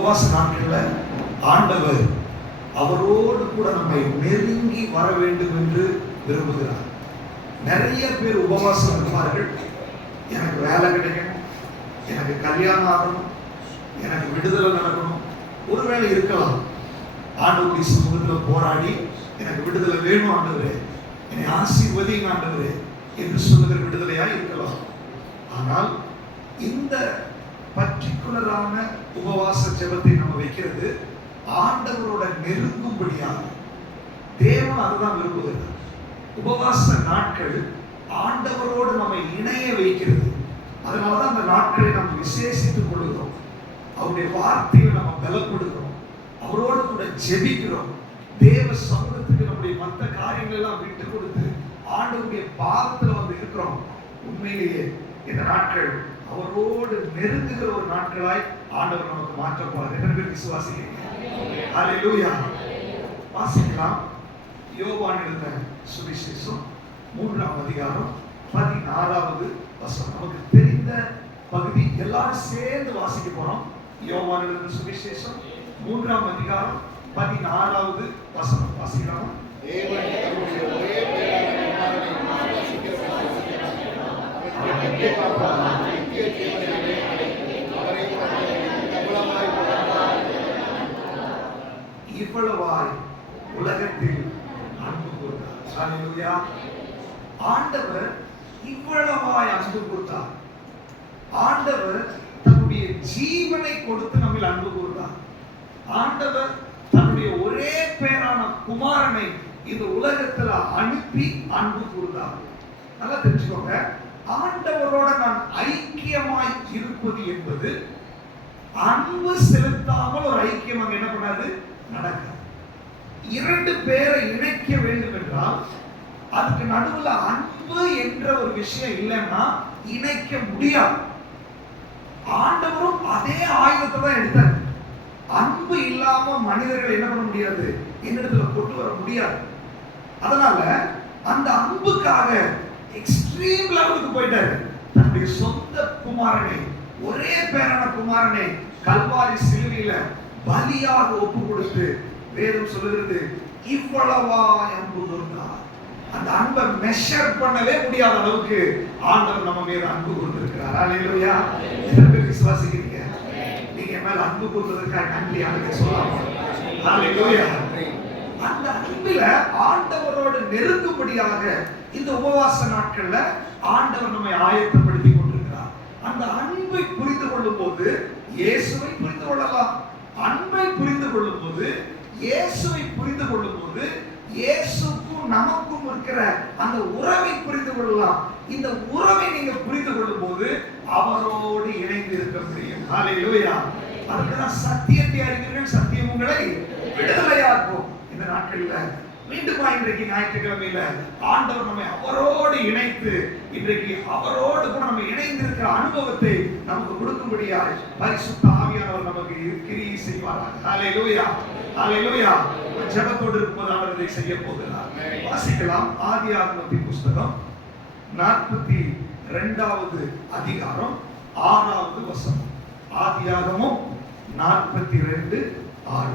உபவாச நாட்கள்ல ஆண்டவர் அவரோடு கூட நம்மை நெருங்கி வர வேண்டும் என்று விரும்புகிறார். நிறைய பேர் உபவாசம் இருப்பார்கள். எனக்கு வேலை கிடைக்கணும், எனக்கு கல்யாணம் ஆகணும், எனக்கு விடுதலை நடக்கணும். ஒருவேளை இருக்கலாம் ஆண்டவருடைய சமூகத்தில் போராடி எனக்கு விடுதலை வேணும் ஆண்டவரே, என்னை ஆசீர்வதிங்க ஆண்டவரே என்று சொல்லுகிற விடுதலையாக இருக்கலாம். ஆனால் இந்த பர்டிகுலரான உபவாச ஜெபத்தை நம்ம வைக்கிறது ஆண்டவரோட நெருங்கும்படியாக. தேவன் அதுதான் விரும்புகிறார். உபவாச நாட்கள் ஆண்டவரோடு நம்மை இணைய வைக்கிறது. அதனாலதான் அந்த நாட்களை நம்ம விசேஷித்துக் கொள்கிறோம். அவருடைய வார்த்தையை நம்ம பலப்படுகிறோம், அவரோடு கூட ஜெபிக்கிறோம். தேவ சமூகத்துக்கு நம்முடைய மற்ற காரியங்கள் எல்லாம் விட்டு கொடுத்து ஆண்டவருடைய பாதத்தில் வந்து இருக்கிறோம். உண்மையிலேயே இந்த நாட்கள் அவரோடு நெருங்குகிற ஒரு நாட்களாய் ஆண்டவர் நமக்கு மாற்ற போறார். எத்தனை பேர் விசுவாசிக்கிறீங்க? ஹல்லேலூயா. வாசிக்கலாம். யோவான் எழுதின சுவிசேஷம் 3ஆம் அதிகாரம் 16வது வசனம். நமக்கு தெரிந்த பகுதி, எல்லாரும் சேர்ந்து வாசிக்க போறோம். யோவான் எழுதின சுவிசேஷம் 3ஆம் அதிகாரம் 16வது வசனம் வாசிக்கலாம். இவ்வளவாய் உலகத்தில் அன்பு கூர்ந்தார். ஹல்லேலூயா. ஆண்டவர் இவ்வளவாய் அன்பு கூர்ந்தார். ஆண்டவர் தன்னுடைய ஜீவனை கொடுத்து நம்மில் அன்பு கூர்ந்தார். ஆண்டவர் தன்னுடைய ஒரே பேரான குமாரனை இந்த உலகத்தில் அனுப்பி அன்பு கூர்ந்தார். நல்லா தெரிஞ்சுக்கோங்க, ஆண்டவரோட நான் ஐக்கியமாய் இருப்பது என்பது அன்பு செலுத்தாமல் ஒரு ஐக்கியம் அங்க என்ன பண்ணாது, நடக்காது. இரண்டு பேரை இணைக்க வேண்டும் என்றால் அதுக்கு நடுவுல அன்பு என்ற ஒரு விஷயம் இல்லைன்னா இணைக்க முடியாது. ஆண்டவரும் அதே ஆயுதத்தை தான் எடுத்தார். அன்பு இல்லாம மனிதர்கள் என்ன பண்ண முடியாது, என்னிடத்துல கொண்டு வர முடியாது. அதனால அந்த அன்புக்காக எக்ஸ்ட்ரீம் லெவலுக்கு போயிட்டாரு. தன்னுடைய சொந்த குமாரனை, ஒரே பேரான குமாரனை கல்வாரி சிலுவையில பலியாக ஒப்பு கொடுத்து வேதம் சொல்லுகிறது இவ்வளவாய் அன்பு கூர்ந்தார். அந்த அன்பை மெஷர் பண்ணவே முடியாத அளவுக்கு ஆண்டவர் நம்ம மீது அன்பு கூர்ந்திருக்கிறார். ஹல்லேலூயா. எத்தனை பேர் விசுவாசிக்கிறீங்க? நீங்க மேல அன்பு கூர்ந்ததற்காக நன்றி ஆண்டவரே சொல்லலாம். ஹல்லேலூயா. அந்த அன்பில ஆண்டவரோடு நெருங்கும்படியாக இந்த உபவாச நாட்கள்ல ஆண்டவர் நம்மை ஆயத்தப்படுத்தி கொண்டிருக்கிறார். அந்த அன்பை புரிந்து கொள்ளும் போது இயேசுவை புரிந்து கொள்ளலாம். அன்பை புரிந்து கொள்ளும் போது, இயேசுவை புரிந்து கொள்ளும் போது, இயேசுக்கும் நமக்கும் இருக்கிற அந்த உறவை புரிந்து கொள்ளலாம். இந்த உறவை நீங்க புரிந்து கொள்ளும் போது அவரோடு இணைந்து இருக்க முடியும். ஹல்லேலூயா. அதுக்குதான் சத்தியத்தை அறிவீர்கள், சத்தியம் உங்களை விடுதலையாக்கும். இந்த நாட்கள்ல மீண்டுமா இன்றைக்கு ஞாயிற்றுக்கிழமையில ஆண்டவர் நம்மை அவரோடு இணைத்து இன்றைக்கு அவரோடு கூட நம்ம இணைந்திருக்கிற அனுபவத்தை நமக்கு கொடுக்கும்படியாய் பரிசுத்த ஆவியானவர் நமக்கு கிரியை செய்வாராக. ஹல்லேலூயா. ஹல்லேலூயா. ஜெபத்தோடு இருப்பது அவர் இதை செய்ய போகிறார். வாசிக்கலாம். ஆதியாகமத்தின் புஸ்தகம் 42வது அதிகாரம் 6வது வசனம். ஆதியாகமம் 42:6.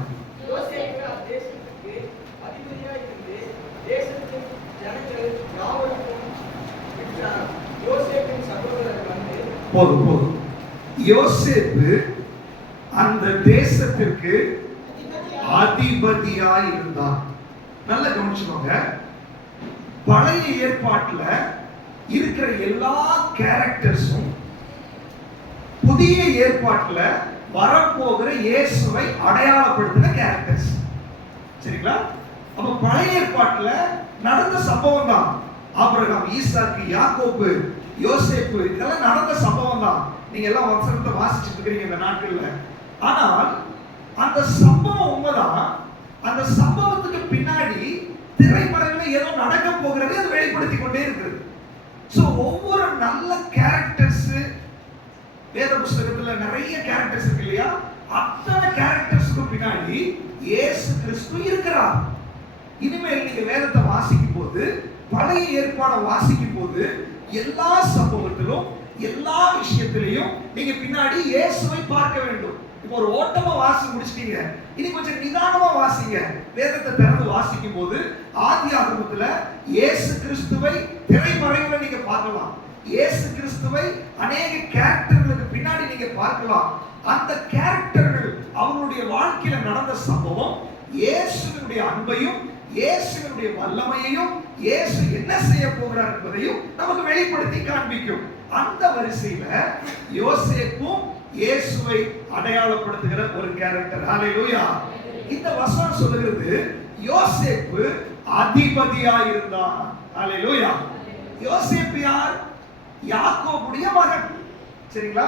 போதும். யோசேப்பு அந்த தேசத்திற்கு அதிபதியாய் இருந்தார். நல்லா கவனிச்சுக்கோங்க. பழைய ஏற்பாட்டுல இருக்கிற எல்லா கேரக்டர்ஸும் புதிய ஏற்பாட்டுல வரப்போகிற இயேசுவை அடையாளப்படுத்தின கேரக்டர்ஸ். சரிங்களா? அப்ப பழைய ஏற்பாட்டுல நடந்த சம்பவம் தான். ஆபிரகாம், ஈசாக்கு, யாக்கோபு, யோசேப்பு, இதெல்லாம் நடந்த சம்பவம் தான். நீங்க எல்லாம் வசனத்தை வாசிச்சுட்டு இருக்கீங்க இந்த நாட்கள்ல. ஆனால் அந்த சம்பவம் உண்மைதான். அந்த சம்பவத்துக்கு பின்னாடி திரைமறைவில் ஏதோ நடக்க போகிறது, அது வெளிப்படுத்தி கொண்டே இருக்கிறது. சோ ஒவ்வொரு நல்ல கேரக்டர்ஸ் வேத புஸ்தகத்துல நிறைய கேரக்டர்ஸ் இருக்கு இல்லையா? அத்தனை கேரக்டர்ஸ்க்கு பின்னாடி இயேசு கிறிஸ்து இருக்கிறார். இனிமேல் நீங்க வேதத்தை வாசிக்கும் போது, பழைய ஏற்பாடை வாசிக்கும் போது, எல்லா சம்பவத்திலும் எல்லா விஷயத்திலையும் நீங்க பின்னாடி இயேசுவை பார்க்க வேண்டும். இப்போ ஒரு ஓட்டமா வாசி முடிச்சிட்டீங்க, இனி கொஞ்சம் நிதானமா வாசிங்க. வேதத்தை திறந்து வாசிக்கும் போது ஆதியாகமத்துல இயேசு கிறிஸ்துவை திரைமறைவுல நீங்க பார்க்கலாம். இயேசு கிறிஸ்துவை அநேக கேரக்டர்களுக்கு பின்னாடி நீங்க பார்க்கலாம். அந்த கேரக்டர்கள் அவங்களுடைய வாழ்க்கையில நடந்த சம்பவம் இயேசுவினுடைய அன்பையும் இயேசுவினுடைய வல்லமையையும் இயேசு என்ன செய்ய போகிறார் என்பதையும் நமக்கு வெளிப்படுத்தி காண்பிக்கும். அந்த வரிசையில யோசேப்பும் இயேசுவை அடையாளப்படுத்துகிற ஒரு கேரக்டர். ஹல்லேலூயா. இந்த வசனம் சொல்லுகிறது யோசேப்பு அதிபதியா இருந்தான். ஹல்லேலூயா. யோசேப்பு யார்? யாக்கோபுடைய மகன். சரிங்களா?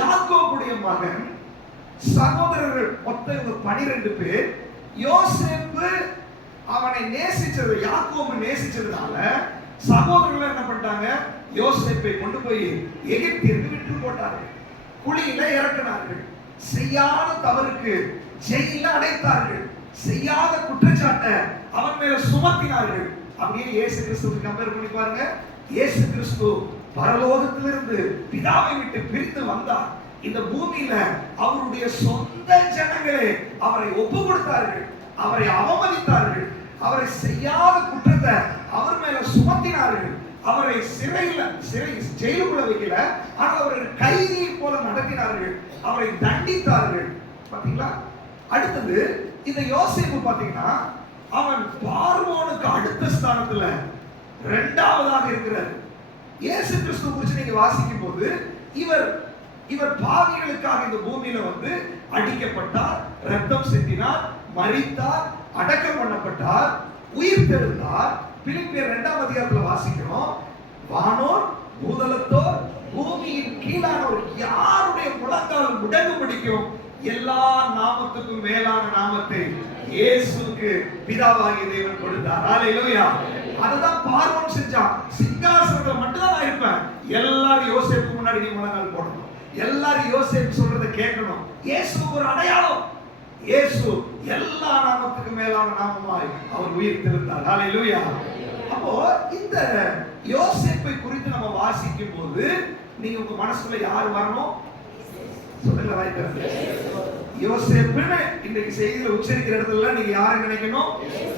யாக்கோபுடைய மகன். சகோதரர்கள் மொத்தம் 12 பேர். யோசேப்பு அவனை நேசிச்சது, யாக்கோபு நேசிச்சதுனால சகோதரர்கள் என்ன பண்ணிட்டாங்க? யோசேப்பை கொண்டு போய் எகிப்திற்கு விட்டு போட்டார்கள். குழியில இறக்கினார்கள். செய்யாத தவறுக்கு ஜெயில அடைத்தார்கள். செய்யாத குற்றச்சாட்டை அவன் மேல சுமத்தினார்கள். அப்படியே இயேசு கிறிஸ்துவுக்கு கம்பேர் பண்ணி பாருங்க. இயேசு கிறிஸ்து பரலோகத்திலிருந்து பிதாவை விட்டு பிரித்து வந்தார். இந்த பூமியில அவருடைய சொந்த ஜனங்களே அவரை ஒப்பு கொடுத்தார்கள், அவரை அவமதித்தார்கள், அவரை செய்யாத குற்றத்தை அவர் மேல சுமத்தினார்கள். அவரை ஜெயிலுக்குள்ள வைக்கல, ஆனால் அவர்கள் கைதியை போல நடத்தினார்கள், அவரை தண்டித்தார்கள். பாத்தீங்களா? அடுத்தது இந்த யோசேப்பு பாத்தீங்கன்னா அவன் பார்வோனுக்கு அடுத்த ஸ்தானத்துல இரண்டாவதாக இருக்கிறார். இயேசு கிறிஸ்து குறித்து நீங்க வாசிக்கும் போது இவர் பாவிகளுக்காக இந்த பூமியில வந்து அடிக்கப்பட்டார், ரத்தம் சிந்தினார், மரித்தார், அடக்கம் பண்ணப்பட்டார், உயிர் தெழுந்தார். பிலிப்பியர் 2ஆம் அதிகாரத்துல வாசிக்கிறோம், வானோர் பூதலத்தோர் பூமியின் கீழானோர் யாருடைய முழங்கால் முடங்கு பிடிக்கும் எல்லா நாமத்துக்கும் மேலான நாமத்தை இயேசுவுக்கு பிதாவாகிய தேவன் கொடுத்தார். ஹல்லேலூயா. அதுதான் பார்வோன் செஞ்சான். சிங்காசனத்துல மட்டும் தான் நான் இருப்பேன், எல்லாரும் யோசேப்பு முன்னாடி நீ முழங்கால் போடணும், எல்லாரும் யோசேப்பு சொல்றதை கேட்கணும். இயேசுவுக்கு ஒரு அடையாளம். இயேசு எல்லா நாமத்துக்கும் மேலான நாமமாய் அவர் உயிர் தெழுந்தார். ஹல்லேலூயா. அப்போ இந்த யோசேப்பை குறித்து நம்ம வாசிக்கும் போது நீங்க உங்க மனசுல யார் வரணும்? சொல்லுங்க வாய்ப்பு. யோசேப்புன்னு இன்னைக்கு செய்தியில உச்சரிக்கிற இடத்துல நீங்க யாரை நினைக்கணும்?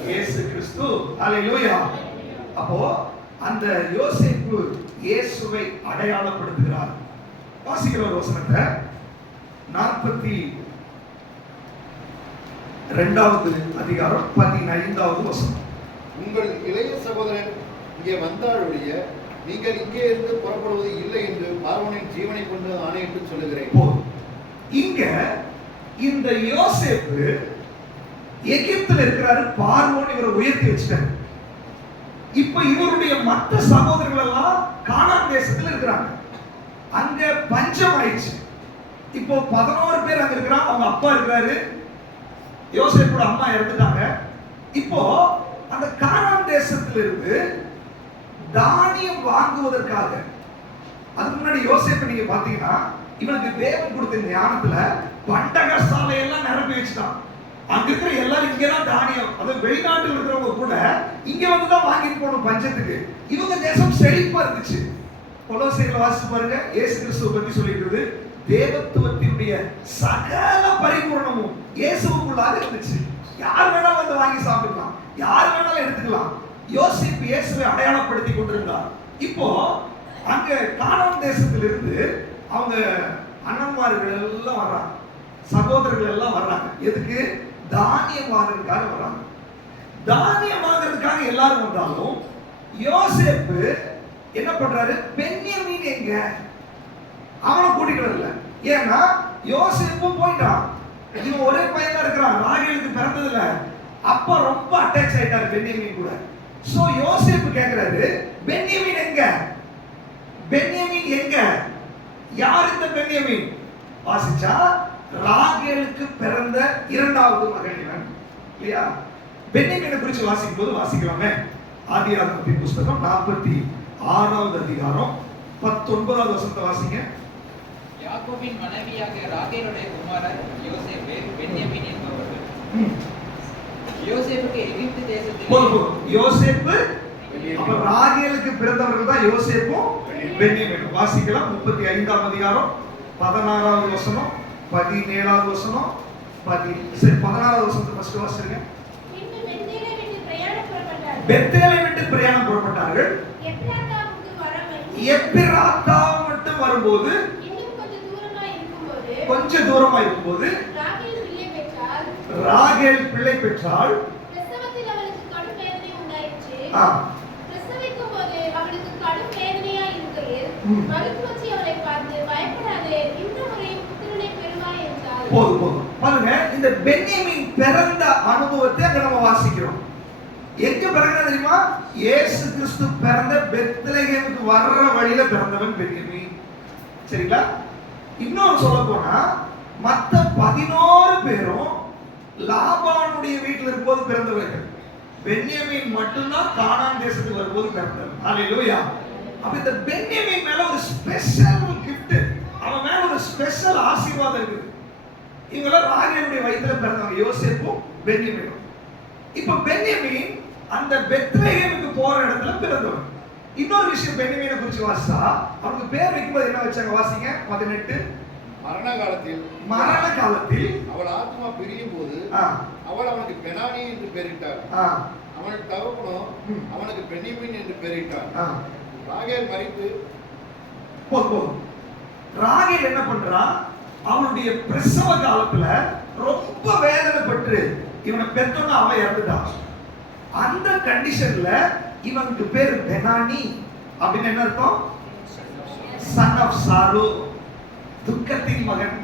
இயேசு கிறிஸ்து. ஹல்லேலூயா. அப்போ அந்த யோசேப்பு இயேசுவை அடையாளப்படுத்துகிறார். வாசிக்கிற ஒரு வசனத்தை 42வது அதிகாரம் 15வது வசனம். உங்கள் இளைய சகோதரன் இங்கே வந்தாலுடைய நீங்கள் இங்கே இருந்து புறப்படுவது இல்லை என்று பார்வோனின் ஜீவனை கொண்டு ஆணையிட்டு சொல்லுகிறேன். இங்க இந்த யோசேப்பு எகிப்துல இருக்கிறாரு. பார்வோன் இவரை உயர்த்தி வச்சிட்டாரு. இப்ப இவருடைய மற்ற சகோதரர்கள் எல்லாம் கானான் தேசத்துல இருக்கிறாங்க. அங்க பஞ்சம் ஆயிடுச்சு. இப்போ 11 பேர் அங்க இருக்கிறாங்க. அவங்க அப்பா இருக்கிறாரு, யோசேப்போட அம்மா இறந்துட்டாங்க. இப்போ அந்த கானான் தேசத்துல இருந்து தானியம் வாங்குவதற்காக, அதுக்கு முன்னாடி யோசேப்பு நீங்க பாத்தீங்கன்னா இவனுக்கு தேவன் கொடுத்த ஞானத்துல பண்டக சாலையெல்லாம் நிரப்பி வச்சுட்டான். அங்க இருக்கிற எல்லாரும் இங்கதான் தானியம், அதாவது வெளிநாட்டில் இருக்கிறவங்க கூட இங்க வந்துதான் வாங்கிட்டு போகணும் பஞ்சத்துக்கு. இவங்க தேசம் செழிப்பா இருந்துச்சு. கொலோசையில வாசிச்சு பாருங்க, இயேசு கிறிஸ்துவை பத்தி சொல்லியிருக்குது. தேவத்துவத்தினுடைய சகல பரிபூர்ணமும் இயேசுவுக்குள்ளாக இருந்துச்சு. யார் வேணாலும் வந்து வாங்கி சாப்பிடலாம், யார் வேணாலும் எடுத்துக்கலாம். யோசேப்பு இயேசுவை அடையாளப்படுத்தி கொண்டிருந்தார். இப்போ அங்க கானான் தேசத்திலிருந்து அவங்க அண்ணன்மார்கள் எல்லாம் வர்றாங்க, சகோதரர்கள் எல்லாம் வர்றாங்க. எதுக்கு? தானியம் வாங்குறதுக்காக வர்றாங்க. தானியம் வாங்குறதுக்காக எல்லாரும் வந்தாலும் யோசேப்பு என்ன பண்றாரு? பென்யமீன் எங்க? அவனை கூட்டிட்டு வரல. ஏன்னா யோசேப்பும் போயிட்டான், இவன் ஒரே பையன் தான் இருக்கிறான், ராகேலுக்கு பிறந்ததுல அப்பா ரொம்ப அட்டாச் ஆயிட்டாரு பென்யமீன் கூட. சோ யோசேப்பு கேக்குறாரு, பென்யமீன் எங்க? பென்யமீன் எங்க? யார் இந்த பென்யமீன்? வாசிச்சா ராகேலுக்கு பிறந்த 2வது மகன் இவன் இல்லையா? பென்யமீனை குறித்து வாசிக்கும் போது வாசிக்கலாமே. ஆதியாகமத்தின் புஸ்தகம் 46வது அதிகாரம் 19வது வசனத்தை வாசிங்க. யாக்கோபின் மனைவியாக ராகேலுடைய குமாரர் யோசேப்பு, பென்யமீன் என்பவர்கள். யோசேப்புக்கு எகிப்து தேசத்தில் யோசேப்பு, அப்ப ராகேலுக்கு பிறந்தவர்கள் தான் யோசேப்பும் பென்யமீனும். வாசிக்கலாம் 35ஆம் அதிகாரம் 16வது வசனம். 17வது வசனம், சரி 16வது வசனத்தை ஃபர்ஸ்ட் வாசிங்க. பின்பு பெத்தேலை விட்டு பிரயாணம் புறப்பட்டார்கள். பெத்தேலை விட்டு பிரயாணம் புறப்பட்டார்கள். எப்ராத்தாவுக்கு வரவழி எப்பிராத்தா மட்டும் வரும்போது, இன்னும் கொஞ்சம் தூரமா இருக்கும்போது ராகேல் பிள்ளை பெற்றாள். பிரசவத்தில் அவளுக்கு கடும் வேதனை உண்டாயிற்று. பிரசவிக்கும் போது அவளுக்கு கடும் வேதனையாய் இருக்கையில் மருத்துவச்சி அவளை பார்த்து, பயப்படாதே, இந்த முறை புத்திரனை பெறுவாய் என்றாள். போதும் பாருங்க, இந்த பென்யமீன் பிறந்த அனுபவத்தை அங்க நம்ம வாசிக்கிறோம். எங்க பிறந்த தெரியுமா? இயேசு கிறிஸ்து பிறந்த பெத்லகேமுக்கு வர்ற வழியில பிறந்தவன் பென்யமீன். சரிங்களா? இன்னொரு சொல்ல போனா மத்த 11 பேரும் லாபானுடைய வீட்டில் இருக்கும்போது பிறந்தவர்கள். பென்யமீன் மட்டும்தான் கானான் தேசத்துக்கு வரும்போது பிறந்தவன். ஹalleluya. அப்ப இந்த பென்யமீன் மேல ஒரு ஸ்பெஷல் gift, அவன் மேல ஒரு ஸ்பெஷல் ஆசீர்வாதம் இருக்கு. இவங்க ராகேலுடைய வயித்துல பிறந்தவங்க, யோசேப்பும் பென்யமீனும். இப்ப பென்யமீன் அந்த பெத்லகேமுக்கு போற இடத்துல பிறந்தவன். இன்னொரு விஷயம் பென்யமீனை குறித்து வாசிச்சா, அவனுக்கு பேர் வைக்கும்போது என்ன வச்சாங்க? வாசிங்க 18. மரண காலத்தில் அவள் ஆத்மா பிரியும் போது அவள் அவனுக்கு பெனானி என்று பெயரிட்டாள். அவனுக்கு தகப்பனோ அவனுக்கு பென்யமீன் என்று பெயரிட்டாள். ராகேல் மரித்து போதும். ராகேல் என்ன பண்றான்? அவனுடைய பிரசவ காலத்துல ரொம்ப வேதனைப்பட்டு இவனை பெற்றோன்னு அவன் இறந்துட்டான். அந்த கண்டிஷன்ல இவனுக்கு பேர் பெனானி அப்படின்னு என்ன அர்த்தம்? சன் ஆஃப் சாரோ, துக்கத்தின் மகன்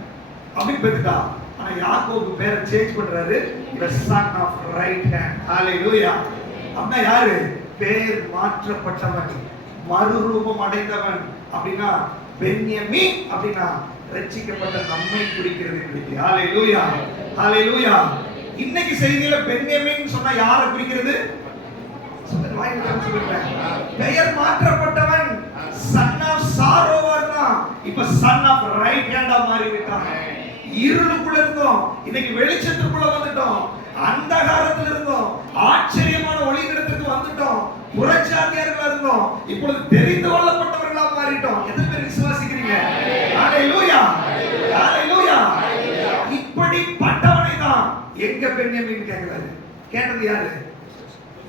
அப்படி பெற்றுட்டான். ஆனா யாக்கோபு பேரை சேஞ்ச் பண்றாரு, the son of right hand. ஹalleluya. அப்படின்னா யாரு? பேர் மாற்றப்பட்டவன், மறுரூபம் அடைந்தவன். அப்படின்னா பென்யமீன் அப்படின்னா ரட்சிக்கப்பட்ட நம்மை குறிக்கிறது. ஹalleluya, ஹalleluya. இன்னைக்கு செய்தியில பென்யமீன் சொன்னா யாரை குறிக்கிறது? பெயர் மாற்றப்பட்டவன், சன் ஆஃப் சாரோவர்னா இப்ப சன் ஆஃப் ரைட் ஹேண்டா மாறி விட்டான். இருளுக்குள்ள இருந்தோம், இன்னைக்கு வெளிச்சத்துக்குள்ள வந்துட்டோம். அந்தகாரத்துல இருந்தோம், ஆச்சரியமான ஒளியிடத்துக்கு வந்துட்டோம். புறச்சாதியார்களா இருந்தோம், இப்பொழுது தெரிந்து கொள்ளப்பட்டவர்களா மாறிட்டோம். எத்தனை பேர் விசுவாசிக்கிறீங்க? ஹalleluya, ஹalleluya. இப்படி பட்டவனை தான் எங்க பென்யமீன் கேக்குறாரு. கேட்டது யாரு?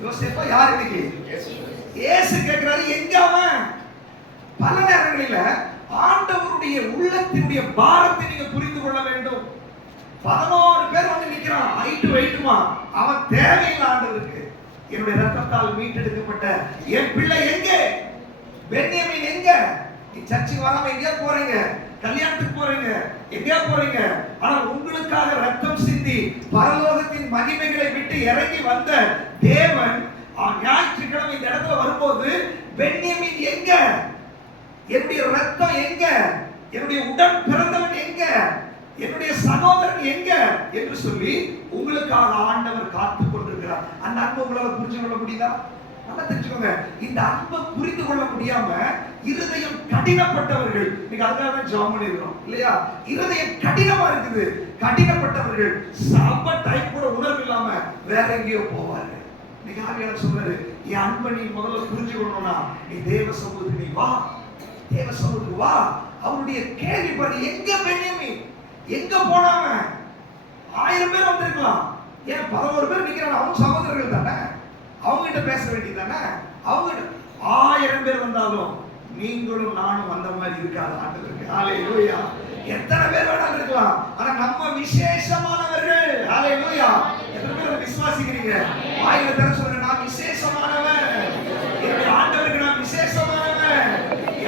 யோசேப்பா? யார் இன்னைக்கு? இயேசு கேக்குறாரு, எங்க அவன்? பல நேரங்களில ஆண்டவருடைய உள்ளத்தினுடைய பாரத்தை நீங்க புரிந்து கொள்ள வேண்டும். 11 பேர் வந்து நிக்கிறான், ஹைட் வெயிட்டுமா, அவன் தேவையில்லை ஆண்டவருக்கு. என்னுடைய ரத்தத்தால் மீட்டெடுக்கப்பட்ட என் பிள்ளை எங்கே? பென்யமீன் எங்க? நீ சர்ச்சுக்கு வராம எங்க போறீங்க? கல்யாணத்துக்கு போறீங்க, எங்க போறீங்க? ஆனா உங்களுக்காக ரத்தம் சிந்தி பரலோகத்தின் மகிமைகளை விட்டு இறங்கி வந்த தேவன் ஞாயிற்றுக்கிழமை இந்த இடத்துல வரும்போது, பென்யமீன் எங்க? என்னுடைய ரத்தம் எங்க? என்னுடைய உடன் பிறந்தவன் எங்க? என்னுடைய சகோதரன் எங்க என்று சொல்லி உங்களுக்காக ஆண்டவர் காத்துக் கொண்டிருக்கிறார். அந்த அன்பை உங்களால புரிஞ்சு கொள்ள முடியுதா? நல்லா தெரிஞ்சுக்கோங்க, இந்த அன்பை புரிந்து கொள்ள முடியாம இருதயம் கடினப்பட்டவர்கள், நீங்க அதுக்காக ஜெபம் பண்ணிருக்கிறோம் இல்லையா? இருதயம் கடினமா இருக்குது. கடினப்பட்டவர்கள் சாப்ப டைம் கூட உணர்வு இல்லாம வேற எங்கேயோ போவார்கள். நீங்க ஆவியானவர் சொல்றாரு, என் அன்பை நீ முதல்ல புரிஞ்சுக்கணும்னா நீ தேவ சமூகத்துக்கு நீ வா, தேவ சமூகத்துக்கு வா. அவருடைய கேள்வி பாரு, எங்க பென்யமீன்? எங்க போனாம? 1000 பேர் வந்திருக்கலாம், ஏன் 11 பேர் நிக்கிறாங்க, அவங்க சகோதரர்கள் தானே, அவங்க கிட்ட பேச வேண்டியது தானே. அவங்க 1000 பேர் வந்தாலும் நீங்களும் நானும் வந்த மாதிரி இருக்காது ஆண்டவருக்கு. ஹalleluya. எத்தனை பேர் வேணாலும் இருக்கலாம், ஆனா நம்ம விசேஷமானவர்கள். ஹalleluya. எத்தனை பேர் விசுவாசிக்கிறீங்க? வாயில தர சொல்றேன், நான் விசேஷமானவன், என்னுடைய ஆண்டவருக்கு நான் விசேஷமானவன்.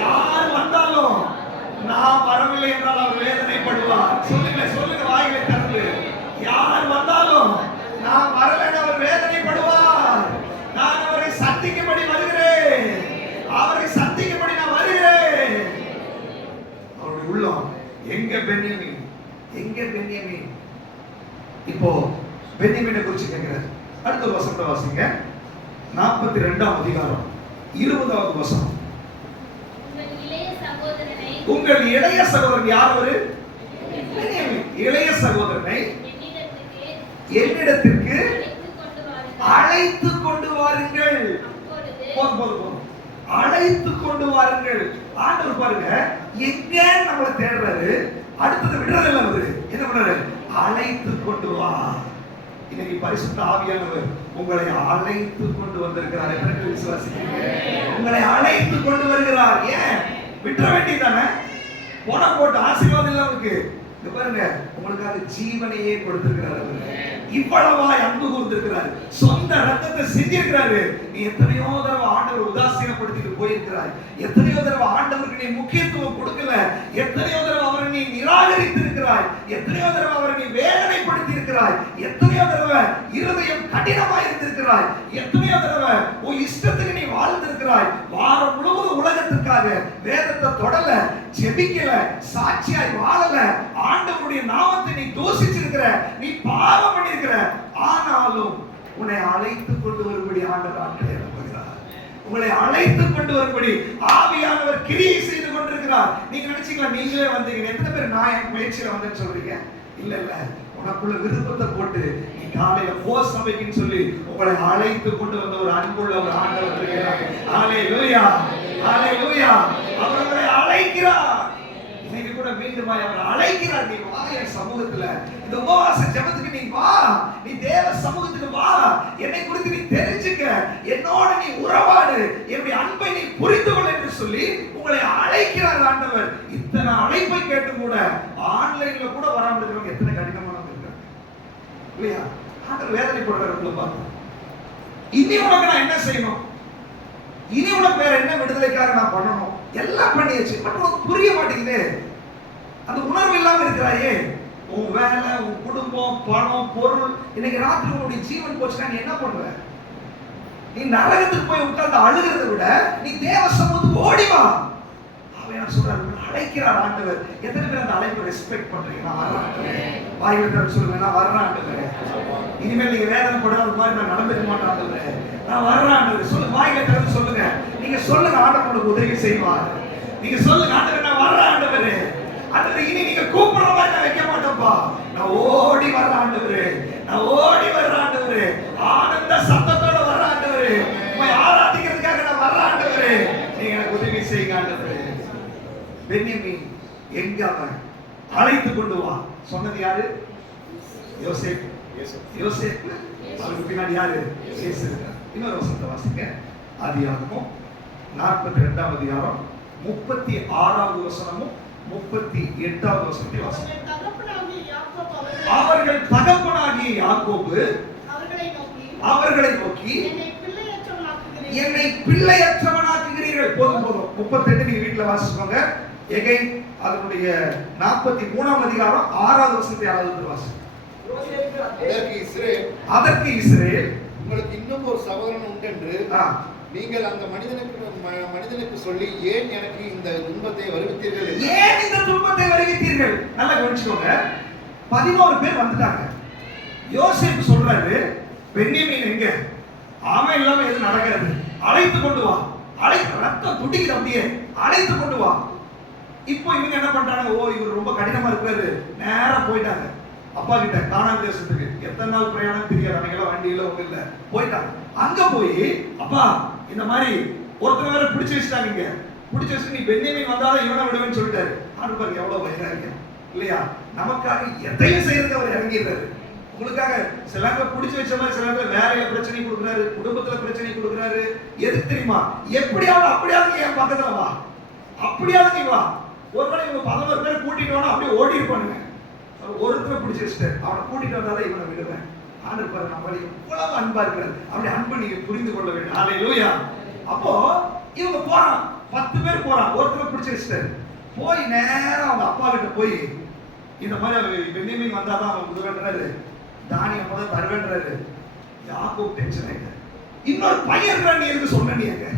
யார் வந்தாலும் நான் வரவில்லை என்றால் அவர் வேதனைப்படுவார். சொல்லுங்க சொல்லுங்க, வாயில திறந்து. யார் வந்தாலும் நான் வரலைன்னு அவர் வேதனைப்படுவார். நான் அவரை சந்திக்கும்படி வருகிறேன், அவரை சந்திக்கும்படி நான் வருகிறேன். அவருடைய உள்ளம் எங்க பென்யமீன்? எங்க பென்யமீன்? இப்போ பென்யமீனை குறித்து கேட்கிறார். அடுத்த வசனத்தை வாசிங்க, 42ஆம் அதிகாரம் 20வது வசனம். உங்கள் இளைய சகோதரன் யார்? ஒரு பென்யமீன். இளைய சகோதரனை என்னிடத்திற்கு அழைத்து கொண்டு வாருங்கள். அழைத்து கொண்டு வாருங்கள். ஆண்டவர் பாருங்க, எங்க நம்மளை தேடுறாரு? அடுத்தது விடுறதில்லை. அவரு என்ன பண்ணாரு? அழைத்து கொண்டு வா. இன்னைக்கு பரிசுத்த ஆவியானவர் உங்களை அழைத்து கொண்டு வந்திருக்கிறார். எத்தனை விசுவாசிக்கிறீங்க? உங்களை அழைத்து கொண்டு வருகிறார். ஏன் விட்டுற வேண்டியதானே? போன போட்டு ஆசீர்வாதம் இல்லாம இருக்கு. இங்க பாருங்க, உங்களுக்காக ஜீவனையே கொடுத்திருக்கிறார். அவர் இவ்வளவாய் அன்பு கூர்ந்திருக்கிறார். சொந்த ரத்தத்தை சிந்திருக்கிறாரு. நீ எத்தனையோ தடவை ஆண்டவர் உதாசீனப்படுத்திட்டு போயிருக்கிறாய். எத்தனையோ தடவை ஆண்டவருக்கு நீ முக்கியத்துவம் கொடுக்கல. எத்தனையோ தடவை அவரை நீ நிராகரித்து இருக்கிறாய். எத்தனையோ தடவை அவரை நீ வேதனைப்படுத்தி இருக்கிறாய். எத்தனையோ தடவை இருதயம் கடினமாய் இருந்திருக்கிறாய். எத்தனையோ தடவை உன் இஷ்டத்துக்கு நீ வாழ்ந்திருக்கிறாய். வாரம் முழுவதும் உலகத்திற்காக வேதத்தை தொடல, ஜெபிக்கல, சாட்சியாய் வாழல, ஆண்டவருடைய நாமத்தை நீ தூஷிச்சிருக்கிற, நீ பாவம் பண்ணிருக்கிற. ஆனாலும் உன்னை அழைத்து கொண்டு வரும்படி ஆண்டவர் ஆட்களை அனுப்புகிறார். உங்களை அழைத்து கொண்டு வரும்படி ஆவியானவர் கிரியை செய்து கொண்டிருக்கிறார். நீங்க நினைச்சீங்களா நீங்களே வந்தீங்க? எத்தனை பேர் நான் என் முயற்சியில வந்தேன்னு சொல்றீங்க? இல்ல இல்ல, உனக்குள்ள விருப்பத்தை போட்டு நீ காலையில போ சபைக்குன்னு சொல்லி உங்களை அழைத்து கொண்டு வந்த ஒரு அன்புள்ள ஒரு ஆண்டவர் இருக்கிறார். ஹalleluya, ஹalleluya. அவர் உங்களை அழைக்கிறார். இன்னைக்கு கூட மீண்டும் அவர் அழைக்கிறார். நீ வா என் சமூகத்துல, இந்த உபவாச ஜெபத்துக்கு நீ வா, நீ தேவ சமூகத்துக்கு வா, என்னை குறித்து நீ தெரிஞ்சுக்க, என்னோட நீ உறவாடு, என்னுடைய அன்பை நீ புரிந்து கொள் என்று சொல்லி உங்களை அழைக்கிறார் ஆண்டவர். இத்தனை அழைப்பை கேட்டு கூட ஆன்லைன்ல கூட வராமல் இருக்கிறவங்க எத்தனை கடினமானவங்க இருக்காங்க இல்லையா? ஆண்டவர் வேதனை போடுறாரு. பார்த்து இனி உனக்கு நான் என்ன செய்யணும், இனி உனக்கு வேற என்ன விடுதலைக்காக நான் பண்ணணும், எல்லாம் பண்ணியாச்சு. பட் உனக்கு புரிய மாட்டேங்குது. அந்த உணர்வு இல்லாம இருக்கிறாயே. உன் வேலை, உன் குடும்பம், பணம், பொருள், இன்னைக்கு ராத்திரி உன்னுடைய ஜீவன் போச்சுன்னா நீ என்ன பண்ணுவ? நீ நரகத்துக்கு போய் உட்கார்ந்து அழுகிறத விட நீ தேவ சமூகத்துக்கு ஓடிவா. அவன் சொல்றாரு, அழைக்கிறார் ஆண்டவர். எத்தனை பேர் அந்த அழைப்பை ரெஸ்பெக்ட் பண்றீங்க? நான் வரேன். வாய் விட்டு சொல்லுங்க, நான் வரேன் ஆண்டவர். இனிமேல் நீங்க வேதனை படாத மாதிரி நான் நடந்துக்க மாட்டேன் ஆண்டவர். நான் வரேன் ஆண்டவர். சொல்லு, வாயில திறந்து சொல்லுங்க. நீங்க சொல்லுங்க, ஆண்டவர் உங்களுக்கு உதவி செய்வார். நீங்க சொல்லுங்க, ஆண்டவர் நான் வரேன் ஆண்டவர். ஆண்டவர் இனி நீங்க கூப்பிடுற மாதிரி நான் வைக்க மாட்டேன்ப்பா. நான் ஓடி வரேன் ஆண்டவர். நான் ஓடி வரேன் ஆண்டவர். ஆனந்த சத்தத்தோட வரேன் ஆண்டவர். உம்மை ஆராதிக்கிறதுக்காக நான் வரேன் ஆண்டவர். நீங்க எனக்கு உதவி செய்யுங்க ஆண்டவர். பென்யமீன் எங்க அவன் அழைத்து கொண்டு வா சொன்னது யாரு? யோசேப்பு. யோசேப்பு அவருக்கு பின்னாடி யாரு? இயேசு. இன்னொரு வசனத்தை வாசிங்க. ஆதியாகமம் 42ஆம் அதிகாரம் 36வது வசனமும் 38வது வசனத்தை வாசிங்க. அவர்கள் தகப்பனாகிய யாக்கோபு அவர்களை நோக்கி என்னை பிள்ளையற்றவனாக்குகிறீர்கள். போதும் போதும். 38 நீங்க வீட்டுல வாசிக்கோங்க. எகைன் அதனுடைய 43ஆம் அதிகாரம் 6வது வசனத்தை யாராவது வாசிங்க. அதற்கு இஸ்ரவேல் உங்களுக்கு இன்னும் ஒரு சகோதரன் உண்டென்று நீங்கள் அந்த மனிதனுக்கு சொல்லி ஏன் எனக்கு இந்த துன்பத்தை வருவித்தீர்கள்? ஏன் இந்த துன்பத்தை வருவித்தீர்கள்? நல்லா கவனிச்சுக்கோங்க. 11 பேர் வந்துட்டாங்க. யோசேப்பு சொல்றாரு, பென்யமீன் எங்க? ஆமை இல்லாம எது நடக்காது, அழைத்து கொண்டு வா. ரத்தம் துடிக்குது, அப்படியே அழைத்து கொண்டு வா. இப்போ இவங்க என்ன பண்றாங்க? ஓ, இவர் ரொம்ப கடினமா இருக்காரு, நேரா போயிட்டாங்க அப்பா கிட்ட, கானான் தேசத்துக்கு. எத்தனை நாள் பிரயாணம் தெரியாது, அன்னைக்கெல்லாம் வண்டியில ஒண்ணு இல்ல, போயிட்டாங்க. அங்க போய் அப்பா இந்த மாதிரி ஒருத்தர் வேற பிடிச்சு வச்சுட்டாங்க. பிடிச்சு வச்சு நீ பென்யமீன் வந்தாலும் இவனை விடுவேன்னு சொல்லிட்டாரு. ஆண்டு பாருங்க எவ்வளவு வைராகியம் இல்லையா? நமக்காக எதையும் செய்யறதுக்கு அவர் இறங்கிடுறாரு. உங்களுக்காக சில பேர் பிடிச்சு வச்ச மாதிரி, சில பேர் வேலையில பிரச்சனை கொடுக்குறாரு, குடும்பத்துல பிரச்சனை கொடுக்குறாரு. எதுக்கு தெரியுமா? எப்படியாவது அப்படியாவது என் பக்கத்துல வா, அப்படியாவது நீ வா. ஒருவேளை இவங்க 11 பேர் கூட்டிட்டு வாங்க, அப்படியே ஓடி இருப்பானுங்க. ஒருத்தரை பிடிச்சி வச்சுட்டு அவனை கூட்டிட்டு வந்தாலும் இவனை விடுவேன். ஆண்டு பாரு நம்ம எவ்வளவு அன்பா இருக்கிறார். அப்படி அன்பை நீங்க புரிந்து கொள்ள வேண்டும். ஹல்லேலூயா. அப்போ இவங்க போறான், 10 பேர் போறான், ஒருத்தரை பிடிச்சி வச்சுட்டாரு. போய் நேரா அவங்க அப்பா கிட்ட போய் இந்த மாதிரி பென்யமீன் வந்தாதான் அவன் உதவுன்றாரு, தானியம் முதல் தருவேன்றாரு. யாக்கோபு டென்ஷன் ஆயிட்டாரு. இன்னொரு பையன் இருக்கிறான், நீ எதுக்கு சொன்ன? நீ எங்க?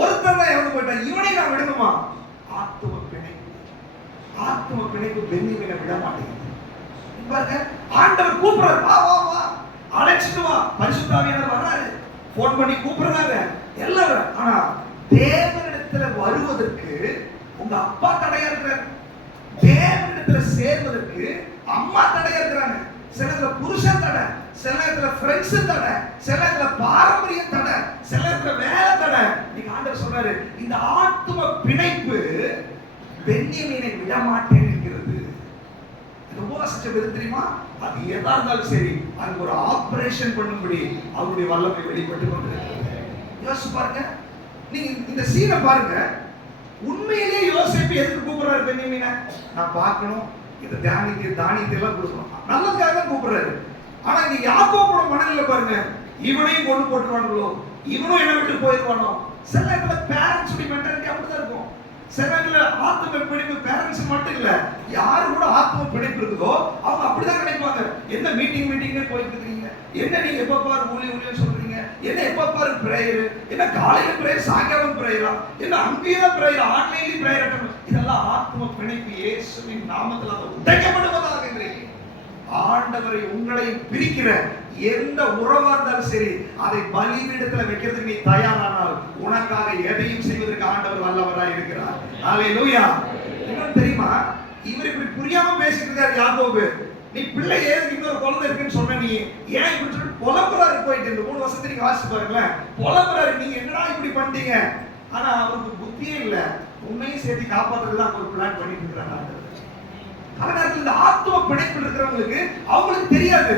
ஒருத்தர் தான் எவனு போயிட்டான், இவனை நான் விடணுமா? ஆத்தும பிணைப்பு. ஆத்தும பிணைப்பு பென்யமீனை விட மாட்டேங்குது. பாருங்க, ஆண்டவர் கூப்பிடுறாரு, வா வா வா, அழைச்சிட்டு வா. பரிசுத்த ஆவியானவர் வர்றாரு, போன் பண்ணி கூப்பிடுறாரு எல்லாரும். ஆனா தேவனிடத்துல வருவதற்கு உங்க அப்பா தடையா இருக்கிறார். தேவனிடத்துல சேர்வதற்கு அம்மா தடையா இருக்கிறாங்க. சில இடத்துல புருஷன் தடை, சில இடத்துல ஃப்ரெண்ட்ஸ் தடை, சில இடத்துல பாரம்பரியம் தடை, சில இடத்துல வேலை தடை. நீங்க ஆண்டவர் சொல்றாரு, இந்த ஆத்தும பிணைப்பு பென்யமீனை விடமாட்டேன் என்கிறது. உபவாசிச்ச எது தெரியுமா? அது எதா இருந்தாலும் சரி, அங்க ஒரு ஆபரேஷன் பண்ணும்படி அவருடைய வல்லமை வெளிப்பட்டு கொண்டிருக்கிறது. யோசிச்சு பாருங்க, நீங்க இந்த சீனை பாருங்க. உண்மையிலேயே யோசேப்பு எதுக்கு கூப்பிடுறாரு பென்யமீனை? நான் பார்க்கணும், இந்த தானியத்தை எல்லாம் கொடுக்கணும், நல்லதுக்காக தான் கூப்பிடுறாரு. ஆனா இங்க யாக்கோபோட மனநிலை பாருங்க, இவனையும் கொண்டு போட்டுருவானுங்களோ, இவனும் என்ன விட்டு போயிடுவானோ. சில இடத்துல பேரண்ட்ஸ் மென்டாலிட்டி அப்படிதான் இருக்கும். சில இடத்துல ஆத்ம பிணைப்பு பேரண்ட்ஸ் மட்டும் இல்ல, யாரு கூட ஆத்ம பிணைப்பு இருக்குதோ அவங்க அப்படிதான் நினைப்பாங்க. என்ன மீட்டிங்னே போயிட்டு இருக்கீங்க, என்ன நீங்க எப்ப பாரு ஊழியம் சொல்றீங்க, என்ன எப்ப பாரு பிரேயர், என்ன காலையில பிரேயர் சாயங்காலம் பிரேயரா, என்ன அங்கேயும் பிரேயர் ஆன்லைன்லயும் பிரேயர். இதெல்லாம் ஆத்ம பிணைப்பு இயேசுவின் நாமத்தில் அது உடைக்கப்படுவதாக. ஆண்டவரை உங்களை பிரிக்கிற எந்த உறவா இருந்தாலும் சரி, அதை பலிபீடத்துல வைக்கிறதுக்கு நீ தயாரானால் உனக்காக எதையும் செய்வதற்கு ஆண்டவர் வல்லவராய் இருக்கிறார். ஹல்லேலூயா. இன்னும் தெரியுமா, இவர் இப்படி புரியாம பேசிட்டு இருக்காரு யாக்கோபு. நீ பிள்ளை ஏதுக்கு இன்னொரு குழந்தை இருக்குன்னு சொன்ன, நீ ஏன் இப்படி சொல்லிட்டு புலம்புறாரு. போயிட்டு இந்த 3 வருஷத்தை நீங்க வாசிச்சு பாருங்களேன், புலம்புறாரு, நீங்க என்னடா இப்படி பண்ணிட்டீங்க. ஆனா அவருக்கு புத்தியே இல்ல, உண்மையும் சேர்த்து காப்பாற்றுறதுதான் ஒரு பிளான் பண்ணிட்டு இருக்கிறாங்க ஆண்டவர். அதனால இந்த ஆத்ம பிணைப்பில் இருக்கிறவங்களுக்கு அவங்களுக்கு தெரியாது.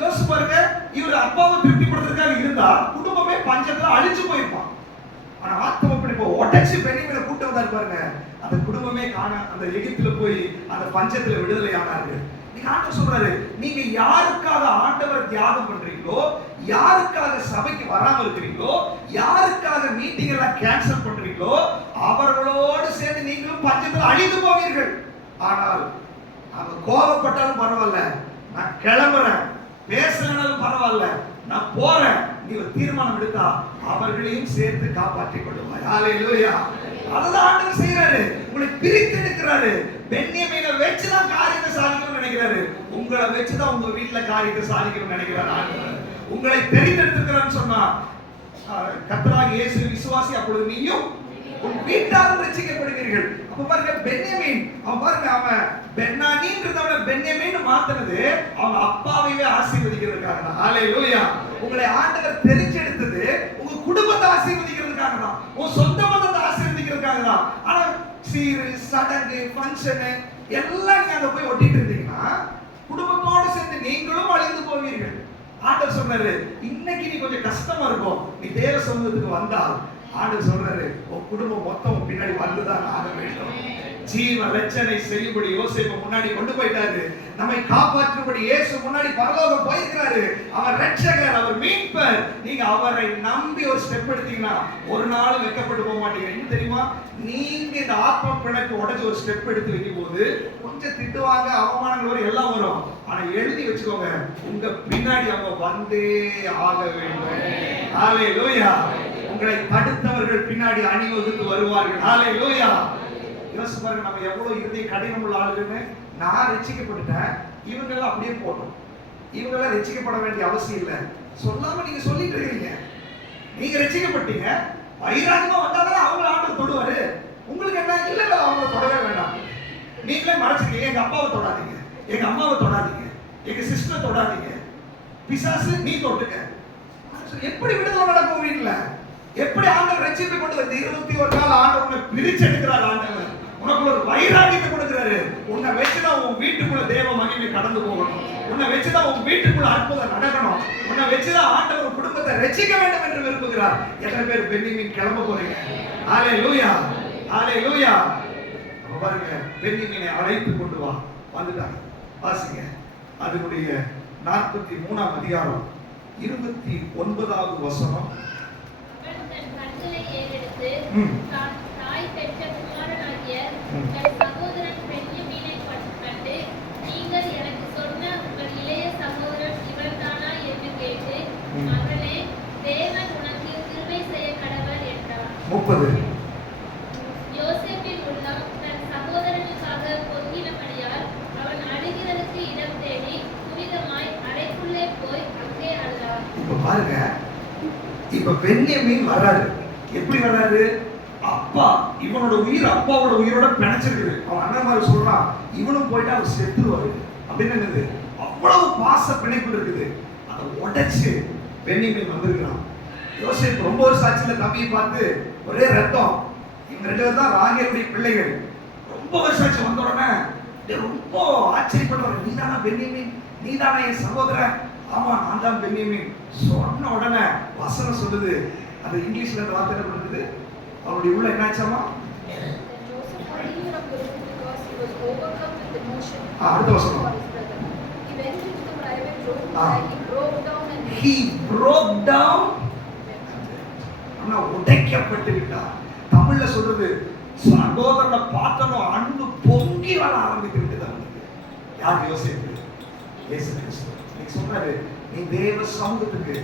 யோசிச்சு பாருங்க, இவர் அப்பாவை திருப்திப்படுத்துறதுக்காக இருந்தா குடும்பமே பஞ்சத்துல அழிச்சு போயிருப்பான். ஆனா ஆத்ம பிணைப்பை உடைச்சு பெண்ணிகளை கூட்ட வந்தாரு பாருங்க, அந்த குடும்பமே காண அந்த எகிப்துல போய் அந்த பஞ்சத்துல விடுதலை ஆனாரு. நீங்க ஆண்டவர் சொல்றாரு, நீங்க யாருக்காக ஆண்டவர் தியாகம் பண்றீங்களோ, யாருக்காக சபைக்கு வராம இருக்கிறீங்களோ, யாருக்காக மீட்டிங் எல்லாம் கேன்சல் பண்றீங்களோ, அவர்களோடு சேர்ந்து நீங்களும் பஞ்சத்துல அழிந்து போவீர்கள். ஆனால் அவங்க கோபப்பட்டாலும் பரவாயில்ல, நான் கிளம்புறேன், பேசலனாலும் பரவாயில்ல, நான் போறேன், நீ ஒரு தீர்மானம் எடுத்தா அவர்களையும் சேர்த்து காப்பாற்றிக் கொள்ளுவார். ஹல்லேலூயா. அதுதான் ஆண்டவர் செய்யறாரு, உங்களை பிரித்து எடுக்கிறாரு. பென்யமீனை வச்சுதான் காரியத்தை சாதிக்கணும்னு நினைக்கிறாரு, உங்களை வச்சுதான் உங்க வீட்டுல காரியத்தை சாதிக்கணும்னு நினைக்கிறாரு ஆண்டவர். உங்களை தெரிந்தெடுத்திருக்கிறான்னு சொன்னா கர்த்தராகிய இயேசு விசுவாசி, அப்பொழுது நீயும் உன் வீட்டாரும் ரட்சிக்கப்படுவீர்கள். அப்ப பாருங்க, பென்யமீன் அவன் பாருங்க, அவன் பென்னானின்றதவன பென்யமீன் மாத்துனது அவன் அப்பாவையே ஆசீர்வதிக்கிறதுக்காக தான். ஹல்லேலூயா. உங்களை ஆண்டவர் தெரிஞ்செடுத்தது உங்க குடும்பத்தை ஆசீர்வதிக்கிறதுக்காக தான், உன் சொந்த மதத்தை ஆசீர்வதிக்கிறதுக்காக தான். ஆனா சீரு சடங்கு ஃபங்க்ஷன் எல்லாம் நீங்க அங்க போய் ஒட்டிட்டு இருந்தீங்கன்னா குடும்பத்தோட சேர்ந்து நீங்களும் அழிந்து போவீர்கள். ஆண்டவர் சொன்னாரு, இன்னைக்கு நீ கொஞ்சம் கஷ்டமா இருக்கும், நீ தேவ சமூகத்துக்கு வந்தால் ஆண்டவர் சொல்றாரு, உன் குடும்பம் மொத்தம் பின்னாடி வந்துதான் ஆக வேண்டும். ஜீவ ரட்சனை செய்யும்படி யோசேப்பு முன்னாடி கொண்டு போயிட்டாரு. நம்மை காப்பாற்றும்படி இயேசு முன்னாடி பரலோகம் போயிருக்கிறாரு. அவர் ரட்சகர், அவர் மீட்பர். நீங்க அவரை நம்பி ஒரு ஸ்டெப் எடுத்தீங்கன்னா ஒரு நாள் வெட்கப்பட்டு போக மாட்டீங்க. இன்னும் தெரியுமா, நீங்க இந்த ஆத்ம பிணைப்பு உடைச்சு ஒரு ஸ்டெப் எடுத்து வைக்கும் போது கொஞ்சம் திட்டுவாங்க, அவமானங்கள் வரும், எல்லாம் வரும். ஆனா எழுதி வச்சுக்கோங்க, உங்க பின்னாடி அவங்க வந்தே ஆக வேண்டும். ஹல்லேலூயா. உங்களை தடுத்தவர்கள் பின்னாடி அணிவகுத்து வருவார்கள். ஹல்லேலூயா. யோசிச்சு பாருங்க, நம்ம எவ்வளவு இருதய கடினம் உள்ள ஆளுன்னு. நான் ரட்சிக்கப்பட்டுட்டேன், இவங்கெல்லாம் அப்படியே போட்டோம், இவங்கெல்லாம் ரட்சிக்கப்பட வேண்டிய அவசியம் இல்லை சொல்லாம நீங்க சொல்லிட்டு இருக்கீங்க. நீங்க ரட்சிக்கப்பட்டீங்க, வைராகமா வந்தாதான் அவங்கள ஆண்டவர் தொடுவாரு. உங்களுக்கு என்ன இல்ல, அவங்கள தொடவே வேண்டாம், நீங்களே மறைச்சிருக்கீங்க. எங்க அப்பாவை தொடாதீங்க, எங்க அம்மாவை தொடாதீங்க, எங்க சிஸ்டரை தொடாதீங்க, பிசாசு நீ தொட்டுக்க. எப்படி விடுதலை நடக்கும் வீட்டுல? எப்படி ஆண்டவர் ரட்சிப்பை கொண்டு வந்து 21 நாள் ஆண்டவர் உன்னை பிரிச்சு எடுக்கிறார். ஆண்டவர் உனக்கு ஒரு வைராகியத்தை கொடுக்கிறாரு. உன்னை வச்சுதான் உன் வீட்டுக்குள்ள தேவ மகிமை கடந்து போகணும், உன்னை வச்சுதான் உன் வீட்டுக்குள்ள அற்புதம் நடக்கணும், உன்னை வச்சுதான் ஆண்டவர் குடும்பத்தை ரட்சிக்க வேண்டும் என்று விரும்புகிறார். எத்தனை பேர் பென்யமீன் கிளம்ப போறீங்க? ஹல்லேலூயா. ஹல்லேலூயா. பாருங்க, பென்யமீனை அழைத்து கொண்டு வா. வந்துட்டாங்க. வாசிங்க, அதனுடைய 43ஆம் அதிகாரம் 29வது வசனம். தாய் பெற்ற குமாரனாகிய தன் சகோதரன் பென்யமீனை கண்டு, நீங்கள் எனக்கு சொன்ன உங்கள் இளைய சகோதரன் இவன்தானா என்று கேட்டு, மகனே, தேவன் உனக்கு கிருபை செய்ய கடவர் என்றார். 30. யோசேப்பின் உள்ளம் தன் சகோதரனுக்காக பொங்கினபடியால் அவன் அழுகிறதுக்கு இடம் தேடி துரிதமாய் அறைக்குள்ளே போய் அங்கே அழுதார். இப்ப பாருங்க, இப்ப பென்யமீன் வர்றாரு. எப்படி வர்றாரு? அப்பா, இவனோட உயிர் அப்பாவோட உயிரோட பிணைச்சிருக்கு. அவன் அண்ணன் மாதிரி சொல்றான், இவனும் போயிட்டு அவர் செத்துருவாரு அப்படின்னு என்னது, அவ்வளவு பாச பிணைப்பு இருக்குது. அதை உடைச்சு பென்யமீன் வந்திருக்கிறான். யோசேப்பு ரொம்ப ஒரு சாட்சியில தம்பியை பார்த்து ஒரே ரத்தம். இவங்க 2 பேர் தான் ராகேலுடைய பிள்ளைகள். ரொம்ப ரொம்ப வருஷம் வந்த உடனே ரொம்ப ஆச்சரியப்படுவார். நீதானா பென்யமீன், நீதானா என் சகோதரன்? ஆமா நான் தான் பென்யமீன் சொன்ன உடனே வசனம் சொல்லுது, அது இங்கிலீஷ்ல அந்த வார்த்தை என்ன பண்ணுது, அவருடைய உள்ள என்னாச்சாமா? அடுத்த வசனம், he broke down, உடைக்கப்பட்டு விட்டார். தமிழ்ல சொல்றது, சகோதரனை பார்த்தனும் அன்பு பொங்கி வர ஆரம்பித்து விட்டது அவனுக்கு. யார்? யோசேப்பு, இயேசு கிறிஸ்து. நீங்க சொல்றாரு, நீ தேவ சமூகத்துக்கு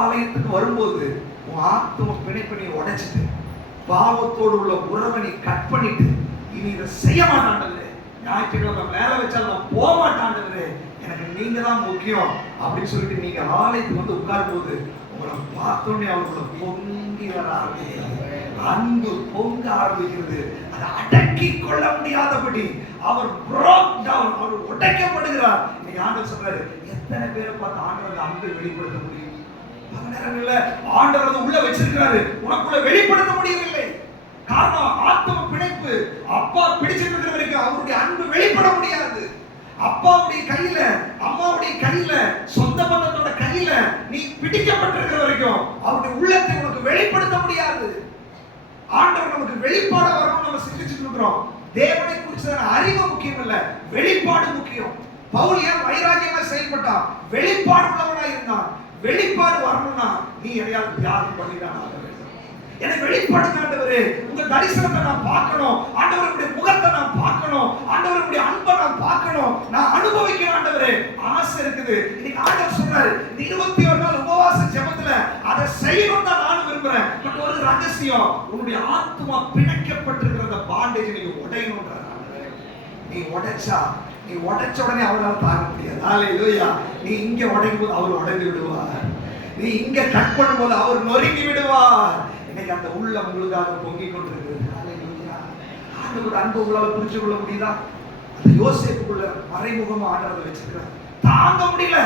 ஆலயத்துக்கு வரும்போது உன் ஆத்தும பிணைப்பை நீ உடைச்சிட்டு, பாவத்தோடு உள்ள உறவை நீ கட் பண்ணிட்டு, இனி இதை செய்ய மாட்டாண்டது, ஞாயிற்றுக்கிழமை வேலை வச்சாலும் நான் போக மாட்டாண்டது, எனக்கு நீங்க தான் முக்கியம் அப்படின்னு சொல்லிட்டு நீங்க ஆலயத்துக்கு வந்து உட்காரும் போது உங்களை பார்த்தோன்னே அவங்கள பொங்கி வர ஆரம்பிக்கிறது, அன்பு பொங்க ஆரம்பிக்கிறது. அதை அடக்கி கொள்ள முடியாதபடி அவர் broke down, அவர் உடைக்கப்படுகிறார். இன்னைக்கு ஆண்டவர் சொல்றாரு, எத்தனை பேரை பார்த்து ஆண்டவர் அன்பை வெளிப்படுத்த முடியும்? பல நேரங்கள்ல ஆண்டவர் உள்ள வச்சிருக்கிறாரு, உனக்குள்ள வெளிப்படுத்த முடியவில்லை. காரணம் ஆத்தும பிணைப்பு. அப்பா பிடிச்சிட்டு இருக்கிற வரைக்கும் அவருடைய அன்பு வெளிப்பட முடியாது. அப்பாவுடைய கையில, அம்மாவுடைய கையில, சொந்த பந்தத்தோட கையில நீ பிடிக்கப்பட்டிருக்கிற வரைக்கும் அவருடைய உள்ளத்தை உனக்கு வெளிப்படுத்த முடியாது. ஆண்டவர் நமக்கு வெளிப்பாடு வரணும் நம்ம சிந்திச்சுட்டு இருக்கிறோம். தேவனை குறித்த அறிவு முக்கியம் இல்ல, வெளிப்பாடு முக்கியம். பவுல் ஏன் வைராகியமா செயல்பட்டான்? வெளிப்பாடு உள்ளவனா இருந்தான். வெளிப்பாடு வரணும்னா நீ எதையாவது தியாகம் பண்ணிதான் ஆக வேண்டும். எனக்கு வெளிப்பாடு ஆண்டவரே, உங்க தரிசனத்தை நான் பார்க்கணும், ஆண்டவருடைய முகத்தை நான் பார்க்கணும், ஆண்டவருடைய அன்பை நான் பார்க்கணும், நான் அனுபவிக்கணும் ஆண்டவரே, ஆசை இருக்குது. இன்னைக்கு ஆண்டவர் சொல்றாரு, இந்த 21 நாள் உபவாச ஜெபத்துல அதை செய்யணும் தான் நானும் விரும்புறேன். பட் ஒரு ரகசியம், உன்னுடைய ஆத்துமா பிணைக்கப்பட்டிருக்கிற அந்த பாண்டேஜ் நீங்க உடையணும்ன்றார். நீ உடைச்சா, நீ உடைச்ச உடனே அவரால் தாங்க முடியாது. ஹல்லேலூயா. நீ இங்க உடைக்கும் போது அவர் உடைந்து விடுவார், நீ இங்க கட் பண்ணும் போது அவர் நொறுங்கி விடுவார். இன்னைக்கு அந்த உள்ள உங்களுக்காக பொங்கிக் கொண்டிருக்கிறது. ஹல்லேலூயா. ஆண்டவரோட அன்பு உங்களால புரிஞ்சு கொள்ள முடியுதா? அந்த யோசேப்புக்குள்ள மறைமுகமா ஆண்டவரை வச்சிருக்கிறார். தாங்க முடியல.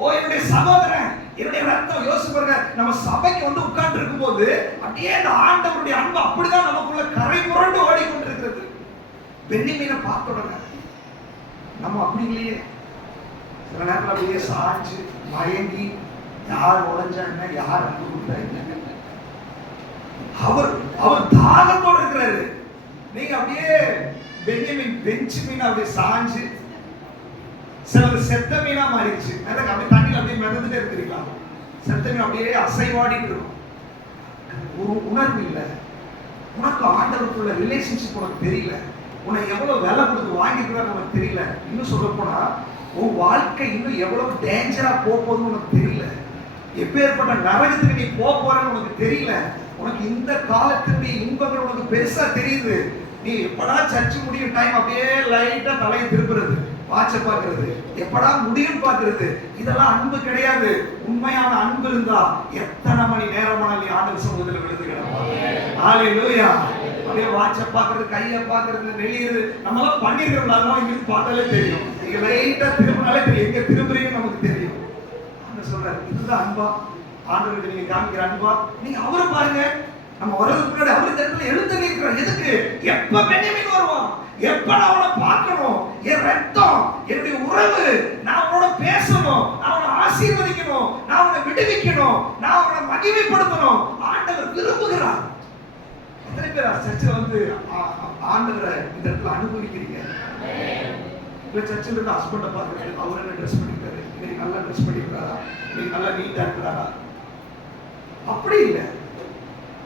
ஓ என்னுடைய சகோதரன், என்னுடைய ரத்தம். யோசிப்பாருங்க, நம்ம சபைக்கு வந்து உட்கார்ந்து இருக்கும் போது அப்படியே அந்த ஆண்டவருடைய அன்பு அப்படிதான் நமக்குள்ள கரை புரண்டு ஓடிக்கொண்டிருக்கிறது. பென்யமீனை பார்த்த உடனே நம்ம அப்படி இல்லையே. சில நேரத்தில் அப்படியே சாய்ச்சு மயங்கி, யார் உடைஞ்சாங்க, யார் அன்பு கொடுத்தாங்க, அவர் தாகத்தோடு இருக்கிறாரு. நீங்க அப்படியே பென்யமீன் பெஞ்சு மீன் அப்படியே சாஞ்சு, சிலது செத்த மீனா மாறிடுச்சு. அப்படியே தண்ணியில் அப்படியே மிதந்துட்டே இருக்கிறீங்களா? செத்த மீன் அப்படியே அசைவாடிட்டு இருக்கும். ஒரு உணர்வு இல்லை. உனக்கு ஆண்டவருக்குள்ள ரிலேஷன்ஷிப் உனக்கு தெரியல. உன்னை எவ்வளவு வேலை கொடுத்து வாங்கிக்கிறான்னு உனக்கு தெரியல. இன்னும் சொல்ல போனா உன் வாழ்க்கை இன்னும் எவ்வளவு டேஞ்சரா போகுதுன்னு உனக்கு தெரியல. எப்பேற்பட்ட நரகத்துக்கு நீ போறன்னு உனக்கு தெரியல. உனக்கு இந்த காலத்தினுடைய இன்பங்கள் உனக்கு பெருசா தெரியுது. நீ எப்படா சர்ச்சு முடியும் டைம் அப்படியே லைட்டா தலையை திருப்புறது, வாட்ச பாக்குறது, எப்படா முடியும் பாக்குறது. இதெல்லாம் அன்பு கிடையாது. உண்மையான அன்பு இருந்தா எத்தனை மணி நேரமான நீ ஆண்டவர் சமூகத்தில் விழுந்து கிடப்பாங்க. ஹல்லேலூயா. அப்படியே வாட்ச பாக்குறது, கையை பாக்குறது, நெளியுது, நம்ம எல்லாம் பண்ணிருக்கிறோம். அதெல்லாம் இங்கிருந்து பார்த்தாலே தெரியும். நீங்க லைட்டா திரும்பினாலே தெரியும், எங்க திரும்புறீங்கன்னு நமக்கு தெரியும். ஆண்டவர் சொல்றாரு, இதுதான் அன்பா? ஆண்டவருக்கு நீங்க காமிக்கிற அன்பா? நீங்க அவரை பாருங்க. நம்ம வரதுக்கு முன்னாடி அவரு இந்த இடத்துல எழுந்து நிற்கிறார். எதுக்கு? எப்ப பென்யமீன் வருவான், எப்ப நான் அவனை பார்க்கணும், என் ரத்தம், என்னுடைய உறவு, நான் அவனோட பேசணும், நான் அவனை ஆசீர்வதிக்கணும், நான் அவனை விடுவிக்கணும், நான் அவனை மகிமைப்படுத்தணும். ஆண்டவர் விரும்புகிறார். எத்தனை பேர் சர்ச்சில் வந்து ஆண்டவரை இந்த இடத்துல அனுபவிக்கிறீங்க? இல்ல சர்ச்சில் இருந்து ஹஸ்பண்டை பார்க்குறது, அவர் என்ன ட்ரெஸ் பண்ணிக்கிறாரு, இன்னைக்கு நல்லா ட்ரெஸ் பண்ணிக்கிறாரா, இன்னைக்கு நல்லா நீட்டா இருக்கிறாரா? அப்படி இல்லை.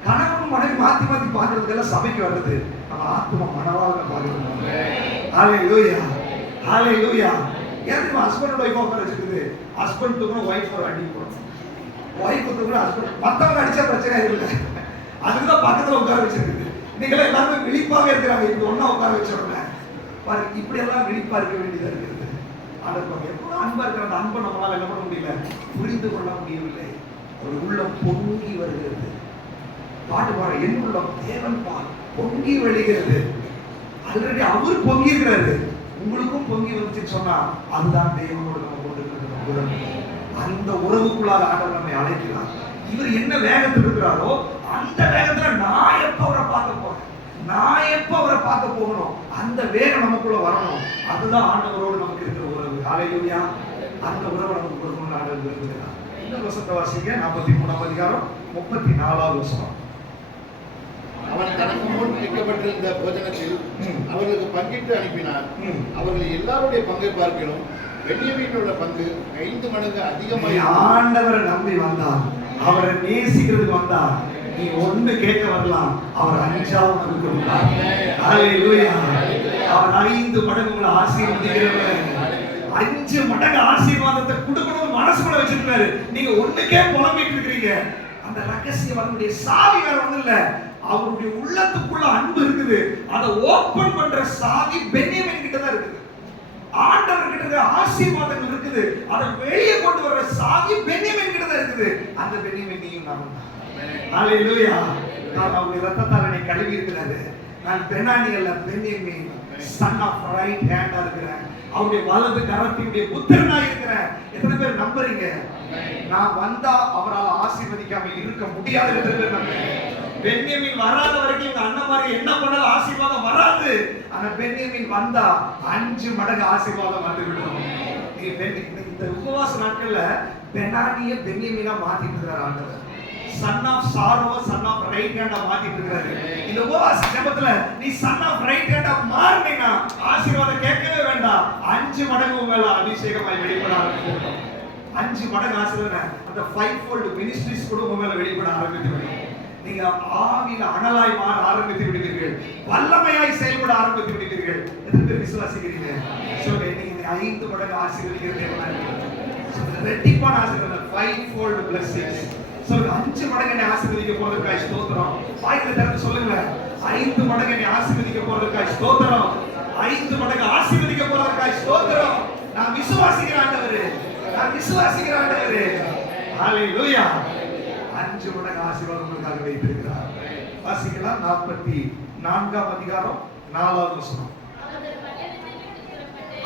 கணவன் மனைவி மாத்தி மாத்தி பார்க்கறதுக்கெல்லாம் சபைக்கு வர்றது நம்ம ஆத்மா மனவாளனை பார்க்கணும். ஹல்லேலூயா, ஹல்லேலூயா. ஏன் ஹஸ்பண்ட் ஒய்ஃப் உட்கார வச்சிருக்குது? ஹஸ்பண்ட் தூக்கணும், ஒய்ஃப் ஒரு அடி போடணும், ஒய்ஃப் தூக்கணும், ஹஸ்பண்ட் மற்றவங்க அடிச்சா பிரச்சனை இல்லை. அதுக்குதான் பக்கத்துல உட்கார வச்சிருக்குது. இன்னைக்கு எல்லாருமே விழிப்பாக இருக்கிறாங்க. இப்படி ஒன்னா உட்கார வச்சோம்ல பாரு, இப்படி எல்லாம் விழிப்பா இருக்க வேண்டியதா இருக்கிறது. ஆண்டவர் எவ்வளவு அன்பா இருக்கிற அந்த அன்பை நம்மளால என்ன பண்ண முடியல, புரிந்து கொள்ள முடியவில்லை. ஒரு உள்ளம் பொங்கி வருகிறது. பாட்டு பாட, என் உள்ளம் தேவன் பால் பொங்கி வழிகிறது. ஆல்ரெடி அவர் பொங்கி இருக்கிறாரு, உங்களுக்கும் பொங்கி வந்துச்சுன்னு சொன்னா அதுதான் தேவனோடு நம்ம கொண்டிருக்கிற உறவு. அந்த உறவுக்குள்ளாக ஆண்டவர் நம்மை அழைக்கிறார். இவர் என்ன வேகத்தில் இருக்கிறாரோ அந்த வேகத்துல நான் எப்ப அவரை பார்க்க போறேன், நான் எப்ப அவரை பார்க்க போகணும், அந்த வேகம் நமக்குள்ள வரணும். அதுதான் ஆண்டவரோடு நமக்கு இருக்கிற உறவு. ஹல்லேலூயா. அந்த உறவை நமக்கு கொடுக்கணும்னு ஆண்டவர் விரும்புகிறார். இந்த வசனத்தை வாசிங்க. 43ஆம் அதிகாரம் 34வது வசனம். அவன் தனக்கு முன் வைக்கப்பட்டிருந்த போஜனத்தில் அவர்களுக்கு பங்கிட்டு அனுப்பினார். அவர்கள் எல்லாருடைய பங்கை பார்க்கிறோம் பென்யமீனோட பங்கு 5 மடங்கு அதிகமாக. ஆண்டவரை நம்பி வந்தார், அவரை நேசிக்கிறதுக்கு வந்தார், நீ ஒண்ணு கேட்க வரலாம், அவர் 5ஆவது கொடுத்தார். ஹல்லேலூயா. அவர் 5 மடங்கு உங்களை ஆசீர்வதிக்கிறவர். 5 மடங்கு ஆசீர்வாதத்தை கொடுக்கணும்னு மனசுக்குள்ள வச்சிருக்காரு. நீங்க ஒண்ணுக்கே புலம்பிட்டு இருக்கிறீங்க. அந்த ரகசியம், அதனுடைய சாவி வேற ஒண்ணும் இல்ல, அவருடைய உள்ளத்துக்குள்ள அன்பு இருக்குது. அதை ஓபன் பண்ற சாவி பென்யமீன் கிட்ட தான் இருக்குது. ஆண்டவர் கிட்ட ஆசீர்வாதங்கள் இருக்குது, அதை வெளியே கொண்டு வர சாவி பென்யமீன் கிட்ட தான் இருக்குது. அந்த பென்யமீன் நீயும் நானும் தான். ஹல்லேலூயா. நான் அவருடைய ரத்தத்தால் என்னை கழுவி இருக்கிறாரு. நான் பெனானி அல்ல, பென்யமீன், சன் ஆஃப் ரைட் ஹேண்டா இருக்கிறேன். அவருடைய வலது கரத்தினுடைய புத்திரனா இருக்கிறேன். எத்தனை பேர் நம்புறீங்க? நான் வந்தா அவரால் ஆசீர்வதிக்காம இருக்க முடியாது. எத்தனை பேர் நம்புறீங்க? பென்யமீன் வராத வரைக்கும் இவங்க அண்ணன் மாதிரி என்ன பண்ணாலும் ஆசீர்வாதம் வராது. ஆனா பென்யமீன் வந்தா 5 மடங்கு ஆசீர்வாதம் வந்து விடும். இந்த உபவாச நாட்கள்ல பெனானிய பென்யமீனா மாத்திட்டு இருக்காரு ஆண்டவர். Son of sorrow, son of right ஹேண்டா மாத்திட்டு இருக்காரு. இந்த உபவாச ஜெபத்துல நீ சன் ஆஃப் ரைட் ஹேண்டா மாறினா ஆசீர்வாதம் கேட்கவே வேண்டாம். 5 மடங்கு மேல அபிஷேகமாய் வெளிப்பட ஆரம்பிக்கும். 5 மடங்கு ஆசீர்வாதம். அந்த 5-fold மினிஸ்ட்ரிஸ் கூட உங்க மேல வெளிப்பட ஆரம்பித்து, நீங்க ஆவியில அனலாய் மாற ஆரம்பித்து விடுவீர்கள், வல்லமையாய் செயல்பட ஆரம்பித்து விடுவீர்கள். எத்தனை பேர் விசுவாசிக்கிறீங்க? சொல்லுங்க. நீங்க 5 மடங்கு ஆசீர்வதிக்கிறதே ரெட்டிப்பான ஆசீர்வாதம், 5-fold blessings. சொல்லுங்க. 5 மடங்கு என்னை ஆசீர்வதிக்க போறதுக்காய் ஸ்தோத்திரம். வாய்க்கு திறந்து சொல்லுங்க. 5 மடங்கு என்னை ஆசீர்வதிக்க போறதுக்காய் ஸ்தோத்திரம். 5 மடங்கு ஆசீர்வதிக்க போறதுக்காய் ஸ்தோத்திரம். நான் விசுவாசிக்கிறேன் ஆண்டவரே, நான் விசுவாசிக்கிறேன் ஆண்டவரே. ஹல்லேலூயா. 5 மடங்கு ஆசீர்வாதம் உங்களுக்காக வைத்திருக்கிறார். வாசிக்கலாம். 44ஆம் அதிகாரம் 4வது வசனம்.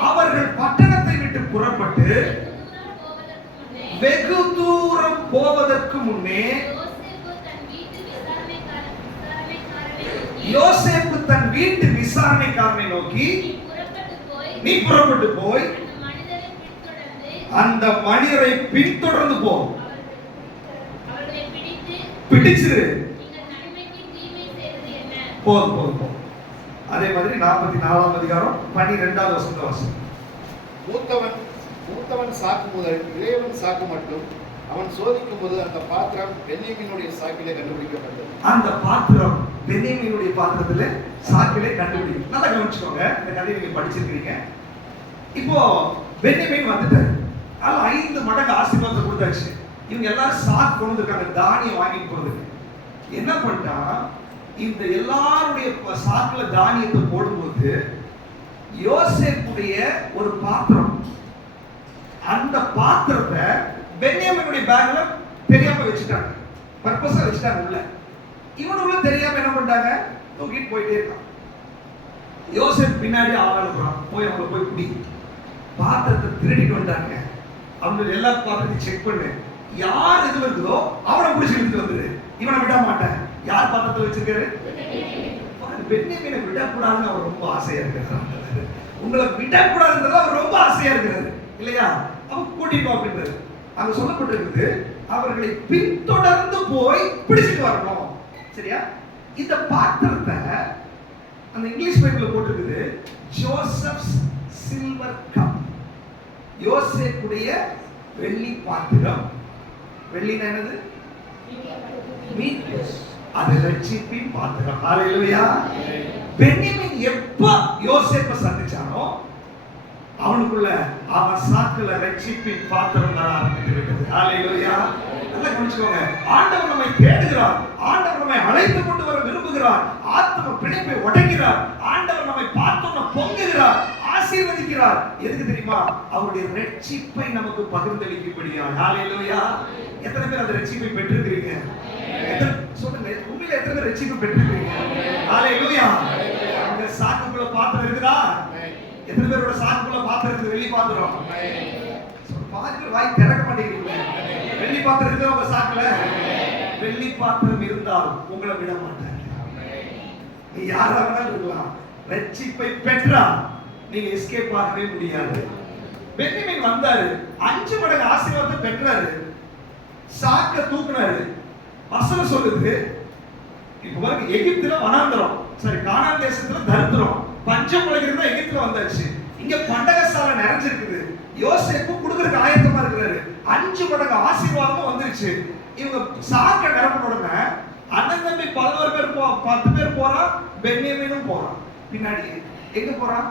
அவர்கள் பட்டணத்தை விட்டு புறப்பட்டு வெகு தூரம் போவதற்கு முன்னே யோசேப்பு தன் வீட்டு விசாரணைக்காரனை நோக்கி, நீ புறப்பட்டு போய் அந்த மனிதரை பின்தொடர்ந்து போ, பிடிச்சிரு, போதும் போதும் போதும். அதே மாதிரி 44ஆம் அதிகாரம் 12வது வசனம் வாசி. மூத்தவன் சாக்கு முதல் இளையவன் சாக்கு மட்டும் அவன் சோதிக்கும் போது அந்த பாத்திரம் பென்யமீனுடைய சாக்கிலே கண்டுபிடிக்கப்பட்டது. அந்த பாத்திரம் பென்யமீனுடைய பாத்திரத்துல சாக்கிலே கண்டுபிடிக்கும். நல்லா கவனிச்சுக்கோங்க. இந்த கதையை நீங்க படிச்சிருக்கீங்க. இப்போ பென்யமீன் வந்துட்டாரு. அது 5 மடங்கு ஆசீர்வாதத்தை கொடுத்தாச்சு. இவங்க எல்லாரும் சாக்கு கொண்டு இருக்காங்க, தானியம் வாங்கிட்டு போறது. என்ன பண்ணிட்டா, இந்த எல்லாருடைய சாக்குல தானியத்தை போடும்போது யோசேப்புடைய ஒரு பாத்திரம், அந்த பாத்திரத்தை பென்யமீனுடைய பேக்ல தெரியாம வச்சுட்டாங்க, பர்பஸா வச்சுட்டாங்க உள்ள. இவனுள்ள தெரியாம என்ன பண்ணிட்டாங்க, தூக்கிட்டு போயிட்டே இருக்கான். யோசேப் பின்னாடி ஆளாளுக்குறான், போய் அவங்களை போய் பிடி. பாத்திரத்தை திருடிட்டு வந்தாங்க. அவங்க எல்லா பாத்திரத்தையும் செக் பண்ணு, யார் எதுல இருக்குதோ அவனை பிடிச்சி எடுத்துட்டு வந்துரு, இவனை விட மாட்டேன். யார் பாத்திரத்தை வச்சிருக்காரு? பென்யமீனை விடக்கூடாதுன்னு அவர் ரொம்ப ஆசையா இருக்கிறார். உங்களை விடக்கூடாதுன்றது அவர் ரொம்ப ஆசையா இருக்கிறாரு இல்லையா? அவன் கூட்டிட்டு அப்படின்றது அங்க சொல்லப்பட்டிருக்குது. அவர்களை பின்தொடர்ந்து போய் பிடிச்சிட்டு வரணும். சரியா? இந்த பாத்திரத்தை அந்த இங்கிலீஷ் பைபிள்ல போட்டிருக்குது, ஜோசப்ஸ் சில்வர் கப். யோசேப்புடைய வெள்ளி பாத்திரம். வெள்ளினா என்னது? மீட். அது ரட்சிப்பின் பாத்திரம். ஹல்லேலூயா. பென்யமீன் எப்ப யோசேப்பை சந்திச்சானோ அவனுக்குள்ள அவன் சாக்குல ரட்சிப்பின் பாத்திரம் வர ஆரம்பித்து விட்டது. ஹல்லேலூயா. நல்லா கவனிச்சுக்கோங்க. ஆண்டவர் நம்மை தேடுகிறார், ஆண்டவர் நம்மை அழைத்து கொண்டு வர விரும்புகிறார், ஆத்ம பிணைப்பை உடைக்கிறார், ஆண்டவர் நம்மை பார்த்தோம்னா பொங்குகிறார், ஆசீர்வதிக்கிறார். எதுக்கு தெரியுமா? அவருடைய ரட்சிப்பை நமக்கு பகிர்ந்தளிக்கும்படியா. ஹல்லேலூயா. எத்தனை பேர் அந்த ரட்சிப்பை பெற்றிருக்கிறீங்க? சொல்லுங்க, உண்மையில எத்தனை பேர் ரட்சிப்பை பெற்றிருக்கிறீங்க? ஹல்லேலூயா. அந்த சாக்குக்குள்ள பாத்திரம் இருக்குதா? எத்தனை பேரோட சாக்குக்குள்ள பாத்திரம் இருக்குது? வெள்ளி பாத்திரம். பாத்திரம் வாய் திறக்க மாட்டேங்கிறீங்க. வெள்ளி பாத்திரம் இருக்குதா உங்க சாக்குல? வெள்ளி பாத்திரம் இருந்தால் உங்களை விட மாட்டாங்க. நீ யாரா வேணாலும் இருக்கலாம். ரட்சிப்பை பெற்றா நீங்க எஸ்கேப் ஆகவே முடியாது. பென்யமீன் வந்தாரு, 5 மடங்கு ஆசீர்வாதத்தை பெற்றாரு, சாக்க தூக்குனாரு. வசனம் சொல்லுது, இப்ப பாருங்க, எகிப்துல வனாந்தரம், சரி கானான் தேசத்துல தரித்திரம், பஞ்சம் உலகிறது எகிப்துல வந்தாச்சு. இங்க பண்டகசாலை நிறைஞ்சிருக்குது. யோசேப்பு கொடுக்கறதுக்கு ஆயத்தமா இருக்கிறாரு. 5 மடங்கு ஆசீர்வாதமும் வந்துருச்சு. இவங்க சாக்க நிரப்பின உடனே அண்ணன் தம்பி 11 பேர் 10 பேர் போறான். பென்யமீனும் போறான். பின்னாடி எங்க போறான்?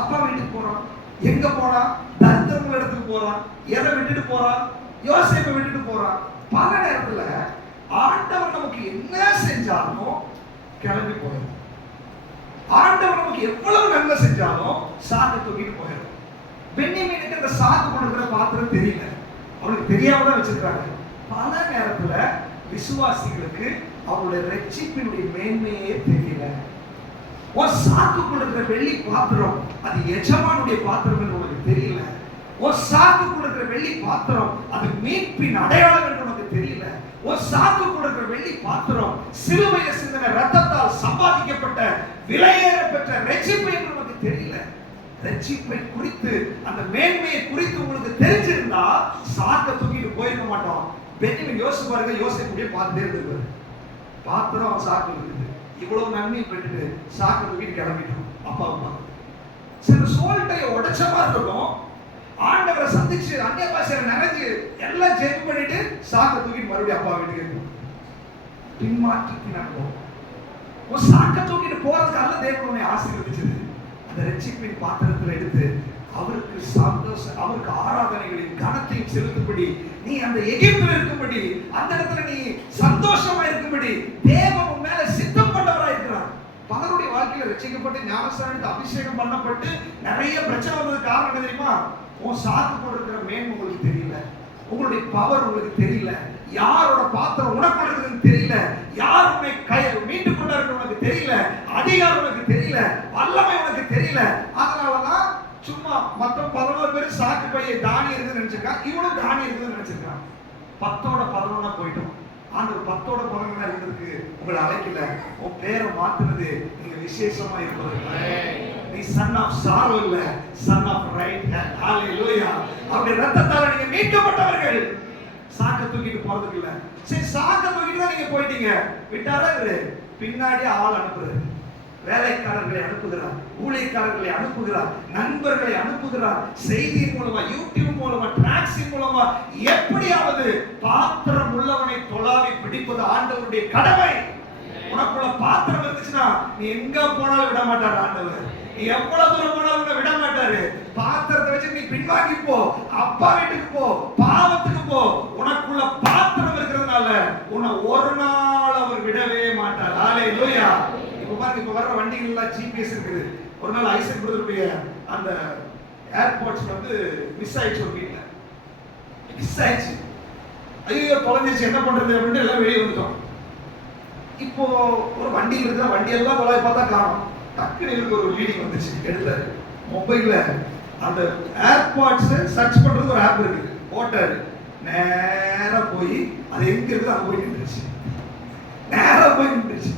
அப்பா வீட்டுக்கு போறான். எங்க போறான்? தரித்திரங்கள் இடத்துக்கு போறான். எதை விட்டுட்டு போறான்? யோசேப்பை விட்டுட்டு போறான். பல நேரத்துல ஆண்டவர் நமக்கு என்ன செஞ்சாலும் கிளம்பி போயிடும். ஆண்டவர் நமக்கு எவ்வளவு நன்மை செஞ்சாலும் சாக்கு தூக்கிட்டு போயிடும். பென்யமீனுக்கு அந்த சாக்கு கொடுக்கிற பாத்திரம் தெரியல, அவனுக்கு தெரியாம தான் வச்சிருக்காங்க. பல நேரத்துல விசுவாசிகளுக்கு அவருடைய ரட்சிப்பினுடைய மேன்மையே தெரியல. ஒரு சாக்கு கொடுக்கிற வெள்ளி பாத்திரம் அது எஜமானுடைய பாத்திரம் என்று உனக்கு தெரியல. ஒரு சாக்கு கொடுக்கிற வெள்ளி பாத்திரம் அது மீட்பின் அடையாளம் என்று உனக்கு தெரியல. ஒரு சாக்கு கொடுக்கிற வெள்ளி பாத்திரம் சிலுவையில் சிந்தின ரத்தத்தால் சம்பாதிக்கப்பட்ட விலையேற பெற்ற ரட்சிப்பு என்று உனக்கு தெரியல. ரட்சிப்பை குறித்து அந்த மேன்மையை குறித்து உங்களுக்கு தெரிஞ்சிருந்தா சாக்க தூக்கிட்டு போயிருக்க மாட்டோம். பென்யமீன் யோசிச்சு பாருங்க, யோசிக்கக்கூடிய பார்த்துட்டே இருந்திருப்பாரு. பாத்திரம் அவன் சாக்கு இருக்குது, இவ்வளவு நன்மை பெற்றுட்டு சாக்கு தூக்கிட்டு கிளம்பிட்டோம். அப்பா அம்மா சில சோல்ட்டைய உடைச்ச மாதிரி இருக்கும். ஆண்டவரை சந்திச்சு அந்நிய பாஷையில நிறைஞ்சு எல்லாம் ஜெயிப் பண்ணிட்டு சாக்க தூக்கிட்டு மறுபடியும் அப்பா வீட்டுக்கு இருக்கும். பின்மாற்றத்தின் அனுபவம். ஒரு சாக்க தூக்கிட்டு போறதுக்கு அல்ல தேவன் உன்னை ஆசீர்வதிச்சது. அந்த ரட்சிப்பின் பாத்திரத்தில் எடுத்து அவருக்கு சந்தோஷம், அவருக்கு ஆராதனைகளின் கனத்தையும் செலுத்தும்படி, நீ அந்த எகிப்தில் இருக்கும்படி, அந்த இடத்துல நீ சந்தோஷமா இருக்கும்படி தேவன் உன் மேல சித்தம் கொண்டவராக இருக்கிறார். பலருடைய வாழ்க்கையில ரட்சிக்கப்பட்டு ஞானஸ்நானத்துக்கு அபிஷேகம் பண்ணப்பட்டு நிறைய பிரச்சனை வந்ததுக்கு காரணம் என்ன தெரியுமா? உன் சாக்கு கொடுக்கிற மேன்மை உங்களுக்கு தெரியல, உங்களுடைய பவர் உங்களுக்கு தெரியல, யாரோட பாத்திரம் உனக்கு இருக்குதுன்னு தெரியல, யார் உன்னை மீட்டு கொண்டாரு உனக்கு தெரியல, அதிகாரம் உனக்கு தெரியல, வல்லமை உனக்கு தெரியல. அதனாலதான் சும்மா மற்ற 11 பேர் சாக்கு பைய தானி இருக்குன்னு நினைச்சிருக்கான், இவனும் தானி இருக்குன்னு நினைச்சிருக்கான். 10ஓட 11 போயிட்டோம். ஆண்டவர் 10ஓட 11 இருக்கிறதுக்கு உங்களை அழைக்கல. உன் பேரை மாத்துறது நீங்க விசேஷமா இருப்பது. நீ சன் ஆஃப் சாரோ இல்ல, சன் ஆஃப் ரைட் ஹேண்ட். ஹalleluya. அவருடைய ரத்தத்தால நீங்க மீட்கப்பட்டவர்கள். சாக்க தூக்கிட்டு போறதுக்கு இல்ல. சரி, சாக்க தூக்கிட்டு தான் நீங்க போயிட்டீங்க, விட்டாரா இவரு பின்னாடி ஆள் அனுப்புறாரு. வேலைக்காரர்களை அனுப்புகிறார், ஊழியக்காரர்களை அனுப்புகிறார், நண்பர்களை அனுப்புகிறார். செய்தியின் மூலமா, யூடியூப் மூலமா, டிராக்ஸின் மூலமா எப்படியாவது பாத்திரம் உள்ளவனை தொழாவி பிடிப்பது ஆண்டவருடைய கடமை. உனக்குள்ள பாத்திரம் இருந்துச்சுன்னா நீ எங்க போனாலும் விட மாட்டார் ஆண்டவர். நீ எவ்வளவு தூரம் போனாலும் விட மாட்டாரு. பாத்திரத்தை வச்சு நீ பின்வாங்கி போ, அப்பா வீட்டுக்கு போ, பாவத்துக்கு போ. உனக்குள்ள பாத்திரம் இருக்கிறதுனால உன்னை ஒரு நாள் அவர் விடவே மாட்டார். ஹalleluya. இப்ப வர்ற வண்டிகள் எல்லாம் ஜிபிஎஸ் இருக்குது. ஒரு நாள் ஐசக் பிரதருடைய அந்த ஏர்போர்ட்ஸ் வந்து மிஸ் ஆயிடுச்சு. ஒரு வீட்டுல மிஸ் ஆயிடுச்சு. ஐயோ தொலைஞ்சிச்சு, என்ன பண்றது அப்படின்னு எல்லாம் வெளியே வந்துட்டோம். இப்போ ஒரு வண்டி இருக்குதா, வண்டி எல்லாம் தொலை பார்த்தா காணும். டக்குனு இருக்கு ஒரு லீடிங் வந்துச்சு, எடுத்தாரு மொபைல்ல. அந்த ஏர்போர்ட்ஸ் சர்ச் பண்றது ஒரு ஆப் இருக்குது, போட்டாரு. நேரா போய் அது எங்க இருக்குது அங்க போய் நின்றுச்சு. நேரா போய் நின்றுச்சு.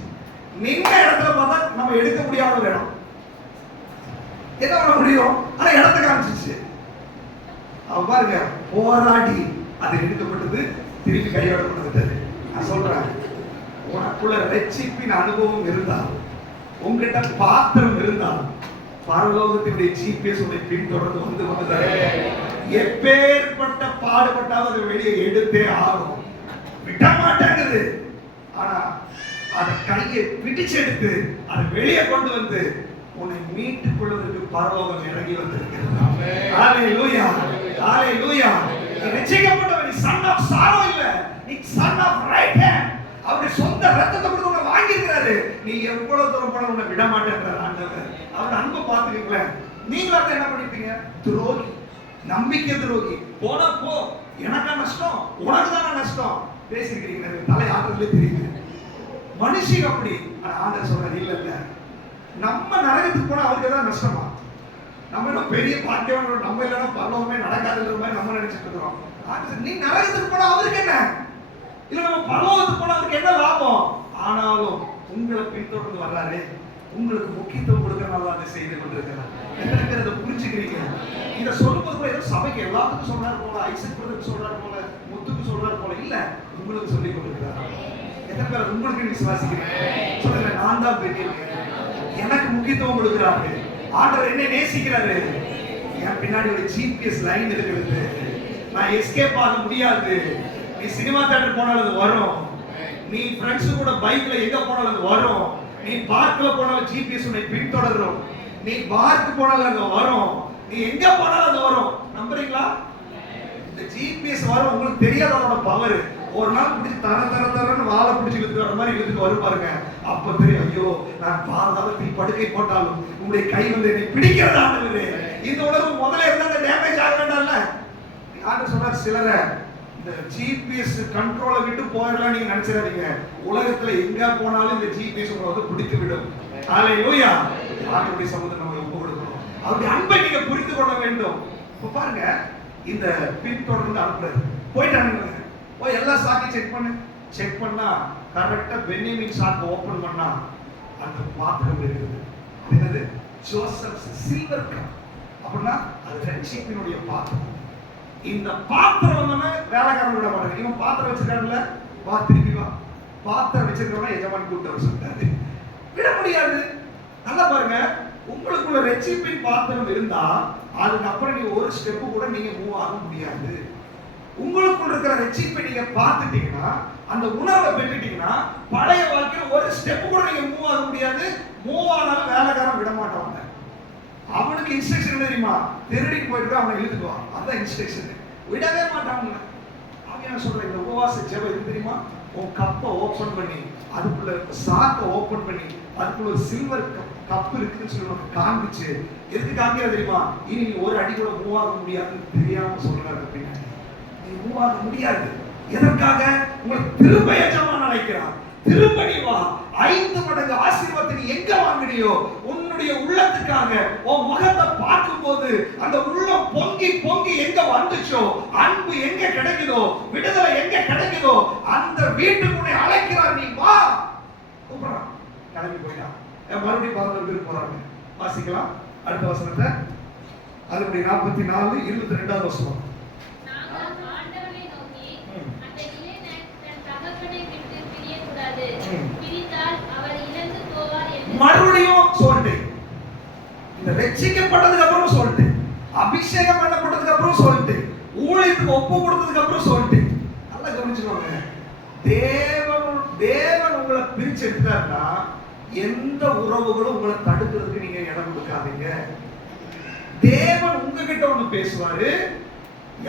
நின்ன இடத்துல பார்த்தா நம்ம எடுக்க முடியாத ஒரு இடம். என்ன பண்ண முடியும்? ஆனா இடத்த காமிச்சிச்சு. அவன் பாருங்க, போராடி அது எடுக்கப்பட்டது, திருப்பி கையோடப்பட்டது. நான் சொல்றேன், உனக்குள்ள ரட்சிப்பின் அனுபவம் இருந்தால், உங்ககிட்ட பாத்திரம் இருந்தால், பரலோகத்தினுடைய ஜிபிஎஸ் உன்னை பின்தொடர்ந்து வந்து கொண்டுதான். எப்பேற்பட்ட பாடுபட்டாலும் அதை வெளியே எடுத்தே ஆகும். விட மாட்டேங்குது. ஆனா அதை கையை பிடிச்சு எடுத்து அதை வெளியே கொண்டு வந்து உன்னை மீட்டுக் கொள்வதற்கு பரலோகம் இறங்கி வந்திருக்கிறது. ஹalleluya. ஹalleluya. நீ ரட்சிக்கப்பட்டவன். நீ சன் ஆஃப் சாரோ இல்ல, நீ சன் ஆஃப் ரைட் ஹேண்ட். அவருடைய சொந்த ரத்தத்தை கொடுத்து உன்னை வாங்கி இருக்கிறாரு. நீ எவ்வளவு தூரம் போன உன்னை விட மாட்டேங்கிறார் ஆண்டவர். அவர் அன்பை பார்த்துக்கீங்களேன். நீங்களாம் என்ன பண்ணிருப்பீங்க? துரோகி, நம்பிக்கை துரோகி. போனா போ, எனக்கா நஷ்டம், உனக்கு தானே நஷ்டம் பேசிருக்கீங்க. தலை ஆடுறதுலே தெரியுது. மனுஷன் அப்படி. ஆண்டவர் சொல்றாரு, இல்ல இல்ல, நம்ம நரகத்துக்கு போனா அவருக்கு தான் நஷ்டமா? நம்ம என்ன பெரிய பாக்கியம், நம்ம இல்லைன்னா பரலோகமே நடக்காதுன்ற மாதிரி நம்ம நினைச்சிட்டு இருக்கிறோம். நீ நரகத்துக்கு போனா அவருக்கு என்ன? இல்ல நம்ம பரலோகத்துக்கு போனா அவருக்கு என்ன லாபம்? ஆனாலும் உங்களை பின்தொடர்ந்து வர்றாரு, உங்களுக்கு முக்கியத்துவம் கொடுக்கறனால அதை செய்து கொண்டிருக்கிறார். எத்தனை பேர் அதை புரிஞ்சுக்கிறீங்க? இதை சொல்லும்போது கூட ஏதோ சபைக்கு எல்லாத்துக்கும் சொல்றாரு போல, ஐசக் பிரதருக்கு சொல்றாரு போல, முத்துக்கு சொல்றாரு போல இல்ல, உங்களுக்கு சொல்லி கொண்டிருக்கிறார். எத்தனை பேர் உங்களுக்கு விசுவாசிக்கிறீங்க? சொல்லுங்க, நான் தான் பெரியவன், எனக்கு முக்கியத்துவம் கொடுக்கிறாரு, ஆண்டவர் என்ன நேசிக்கிறாரு. என் பின்னாடி ஒரு ஜிபிஎஸ் லைன் இருக்கிறது, நான் எஸ்கேப் ஆக முடியாது. நீ சினிமா தியேட்டர் போனாலும் அது வரும், நீ ஃப்ரெண்ட்ஸ் கூட பைக்ல எங்க போனாலும் அது வரும், நீ பார்க்ல போனாலும் ஜிபிஎஸ் உன்னை பின்தொடரும், நீ பார்க் போனாலும் அங்க வரும், நீ எங்க போனாலும் அது வரும். நம்புறீங்களா? இந்த ஜிபிஎஸ் வரும், உங்களுக்கு தெரியாத அதோட பவர். ஒரு நாள் பிடிச்சி தரன்னு வாழை பிடிச்சி இழுத்துட்டு வர மாதிரி இழுத்துட்டு வரும் பாருங்க. அப்ப தெரியும், ஐயோ நான் பாதாளத்தில் படுக்கை போட்டாலும் உங்களுடைய கை வந்து என்னை பிடிக்கிறதா. இந்த உலகம் முதல்ல இருந்தா டேமேஜ் ஆக வேண்டாம்ல. யாரு சொல்றாரு, சிலரை இந்த ஜிபிஎஸ் கண்ட்ரோலை விட்டு போயிடலாம் நீங்க நினைச்சிடாதீங்க. உலகத்துல எங்க போனாலும் இந்த ஜிபிஎஸ் உங்களை வந்து பிடித்து விடும். ஹல்லேலூயா. ஆண்டவருடைய சமூகத்தை நம்ம ஒப்பு கொடுக்கணும். அவருடைய அன்பை நீங்க புரிந்து கொள்ள வேண்டும். இப்ப பாருங்க, இந்த பின்தொடர்ந்து அனுப்புறது போயிட்டானுங்க, போய் எல்லா சாக்கையும் செக் பண்ணா கரெக்டா பென்யமீன் சாக்கு ஓபன் பண்ணா அந்த பாத்திரம் இருக்குது. என்னது? Joseph silver cup. அப்படின்னா அது ரட்சிப்பினுடைய பாத்திரம். இந்த பாத்திரம் வந்தோடனே வேலைக்காரன் விட மாட்டாங்க. இவன் பாத்திரம் வச்சிருக்காருல்ல, வா திருப்பி வா. பாத்திரம் வச்சிருக்கவன எஜமான் கூப்பிட்டு சொல்றாரு, விட முடியாது. நல்லா பாருங்க, உங்களுக்குள்ள ரட்சிப்பின் பாத்திரம் இருந்தா அதுக்கப்புறம் நீங்க ஒரு ஸ்டெப்பு கூட நீங்க மூவ் ஆக முடியாது. உங்களுக்குள்ள இருக்கிற ரட்சிப்பை நீங்க பார்த்துட்டீங்கன்னா, அந்த உணர்வை பெற்றுட்டீங்கன்னா, பழைய வாழ்க்கையில ஒரு ஸ்டெப்பு கூட நீங்க மூவ் ஆக முடியாது. மூவ் ஆனாலும் வேலைக்காரன் விட மாட்டாங்க. அவனுக்கு இன்ஸ்ட்ரக்ஷன் தெரியுமா? திருடிக்கு போயிட்டு அவனை இழுத்துக்குவான், அதான் இன்ஸ்ட்ரக்ஷன். விடவே மாட்டாங்க. அவன் என்ன சொல்ற, இந்த உபவாச ஜெபம் இது தெரியுமா? உன் கப்பை ஓபன் பண்ணி அதுக்குள்ள சாக்கை ஓபன் பண்ணி அதுக்குள்ள ஒரு சில்வர் கப் இருக்குன்னு சொல்லி உனக்கு காண்பிச்சு, எதுக்கு காமிக்கிறது தெரியுமா? இனி நீ ஒரு அடி கூட மூவ் ஆக முடியாதுன்னு தெரியாம சொல்றாரு. அப்படின்னா நீ மூவ் ஆக முடியாது. எதற்காக? உங்களுக்கு திரும்ப எஜமான் அழைக்கிறான், திரும்ப நீ வா. 5 மடங்கு ஆசீர்வாதத்தை நீ எங்க வாங்கினியோ, உன்னுடைய உள்ளத்துக்காக உன் முகத்தை பார்க்கும்போது அந்த உள்ளம் பொங்கி பொங்கி எங்க வந்துச்சோ, அன்பு எங்க கிடைக்குதோ, விடுதலை எங்க கிடைக்குதோ, அந்த வீட்டுக்கு உன்னை அழைக்கிறார். நீ வா கூப்பிடுறான், கிளம்பி போயிட்டான். மறுபடியும் 11 பேர் போறாங்க. வாசிக்கலாம் அடுத்த வசனத்தை. அதுபடி 44 22வது வசனம். மறுபடியும் சொல்லிட்டேன், இந்த ரட்சிக்கப்பட்டதுக்கு அப்புறம் சொல்லிட்டேன், அபிஷேகம் பண்ணப்பட்டதுக்கு அப்புறம் சொல்லிட்டேன், ஊழியத்துக்கு ஒப்பு கொடுத்ததுக்கு அப்புறம் சொல்லிட்டேன். நல்லா கவனிச்சுக்கோங்க, தேவன் உங்களை பிரிச்சு எடுத்தாருன்னா எந்த உறவுகளும் உங்களை தடுக்கிறதுக்கு நீங்க இடம் கொடுக்காதீங்க. தேவன் உங்ககிட்ட ஒண்ணு பேசுவாரு.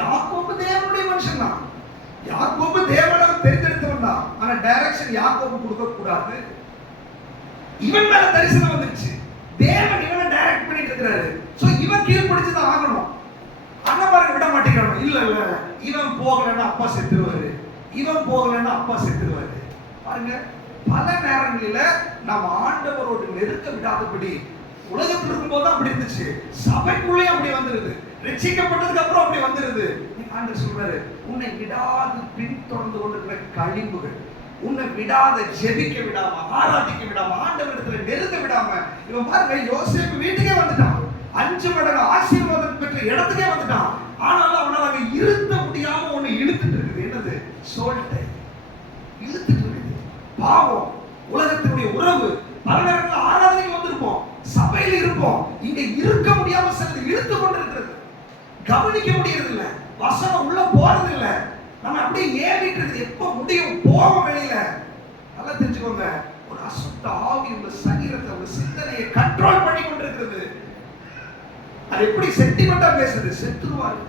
யாக்கோபு தேவனுடைய மனுஷன் தான், யாக்கோபு தேவனை தெரிந்தெடுத்தவன் தான். ஆனா டைரக்ஷன் யாக்கோபு கொடுக்க கூடாது. இவன் மேல தரிசனம் வந்துருச்சு, தேவன் இவனை டைரக்ட் பண்ணிட்டு இருக்கிறாரு. சோ இவன் கீழ் பிடிச்சுதான் ஆகணும். அண்ணன் விட மாட்டேங்கிறான். இல்ல இல்ல, இவன் போகலன்னா அப்பா செத்துருவாரு, இவன் போகலன்னா அப்பா செத்துருவாரு. பாருங்க, பல நேரங்களில நம்ம ஆண்டவரோடு நெருக்க விடாதபடி உலகத்தில் இருக்கும்போது அப்படி இருந்துச்சு, சபைக்குள்ளே அப்படி வந்துருது, ரட்சிக்கப்பட்டதுக்கு அப்புறம் அப்படி வந்துருது. ஆண்டவர் சொல்றாரு, உன்னை விடாது பின்தொடர்ந்து கொண்டிருக்கிற கழிவுகள், உன்னை விடாத ஜெபிக்க விடாம, ஆராதிக்க விடாம, ஆண்டவரிடத்துல நெருங்க விடாம. இவன் பாருங்க, யோசேப்பு வீட்டுக்கே வந்துட்டான், 5 மடங்கு ஆசீர்வாதம் பெற்ற இடத்துக்கே வந்துட்டான். ஆனாலும் அவனால் அங்க இருத்த முடியாம ஒண்ணு இழுத்துட்டு இருக்குது. என்னது? சோல்ட்டை இழுத்துட்டு இருக்குது. பாவம், உலகத்தினுடைய உறவு. பல நேரங்கள் ஆராதனைக்கு வந்திருப்போம், சபையில் இருப்போம், இங்க இருக்க முடியாம சிலது இழுத்து கொண்டிருக்கிறது. கவனிக்க முடியறது இல்ல, வசனம் உள்ள போறது இல்ல, நம்ம அப்படியே ஏறிட்டு இருக்குது. எப்ப முடியும் போக வெளியில. நல்லா தெரிஞ்சுக்கோங்க, ஒரு அசுத்த ஆவி உங்க சரீரத்தை, உங்க சிந்தனையை கண்ட்ரோல் பண்ணி கொண்டிருக்கிறது. அது எப்படி சென்டிமெண்டா பேசுது? செத்துருவாரு,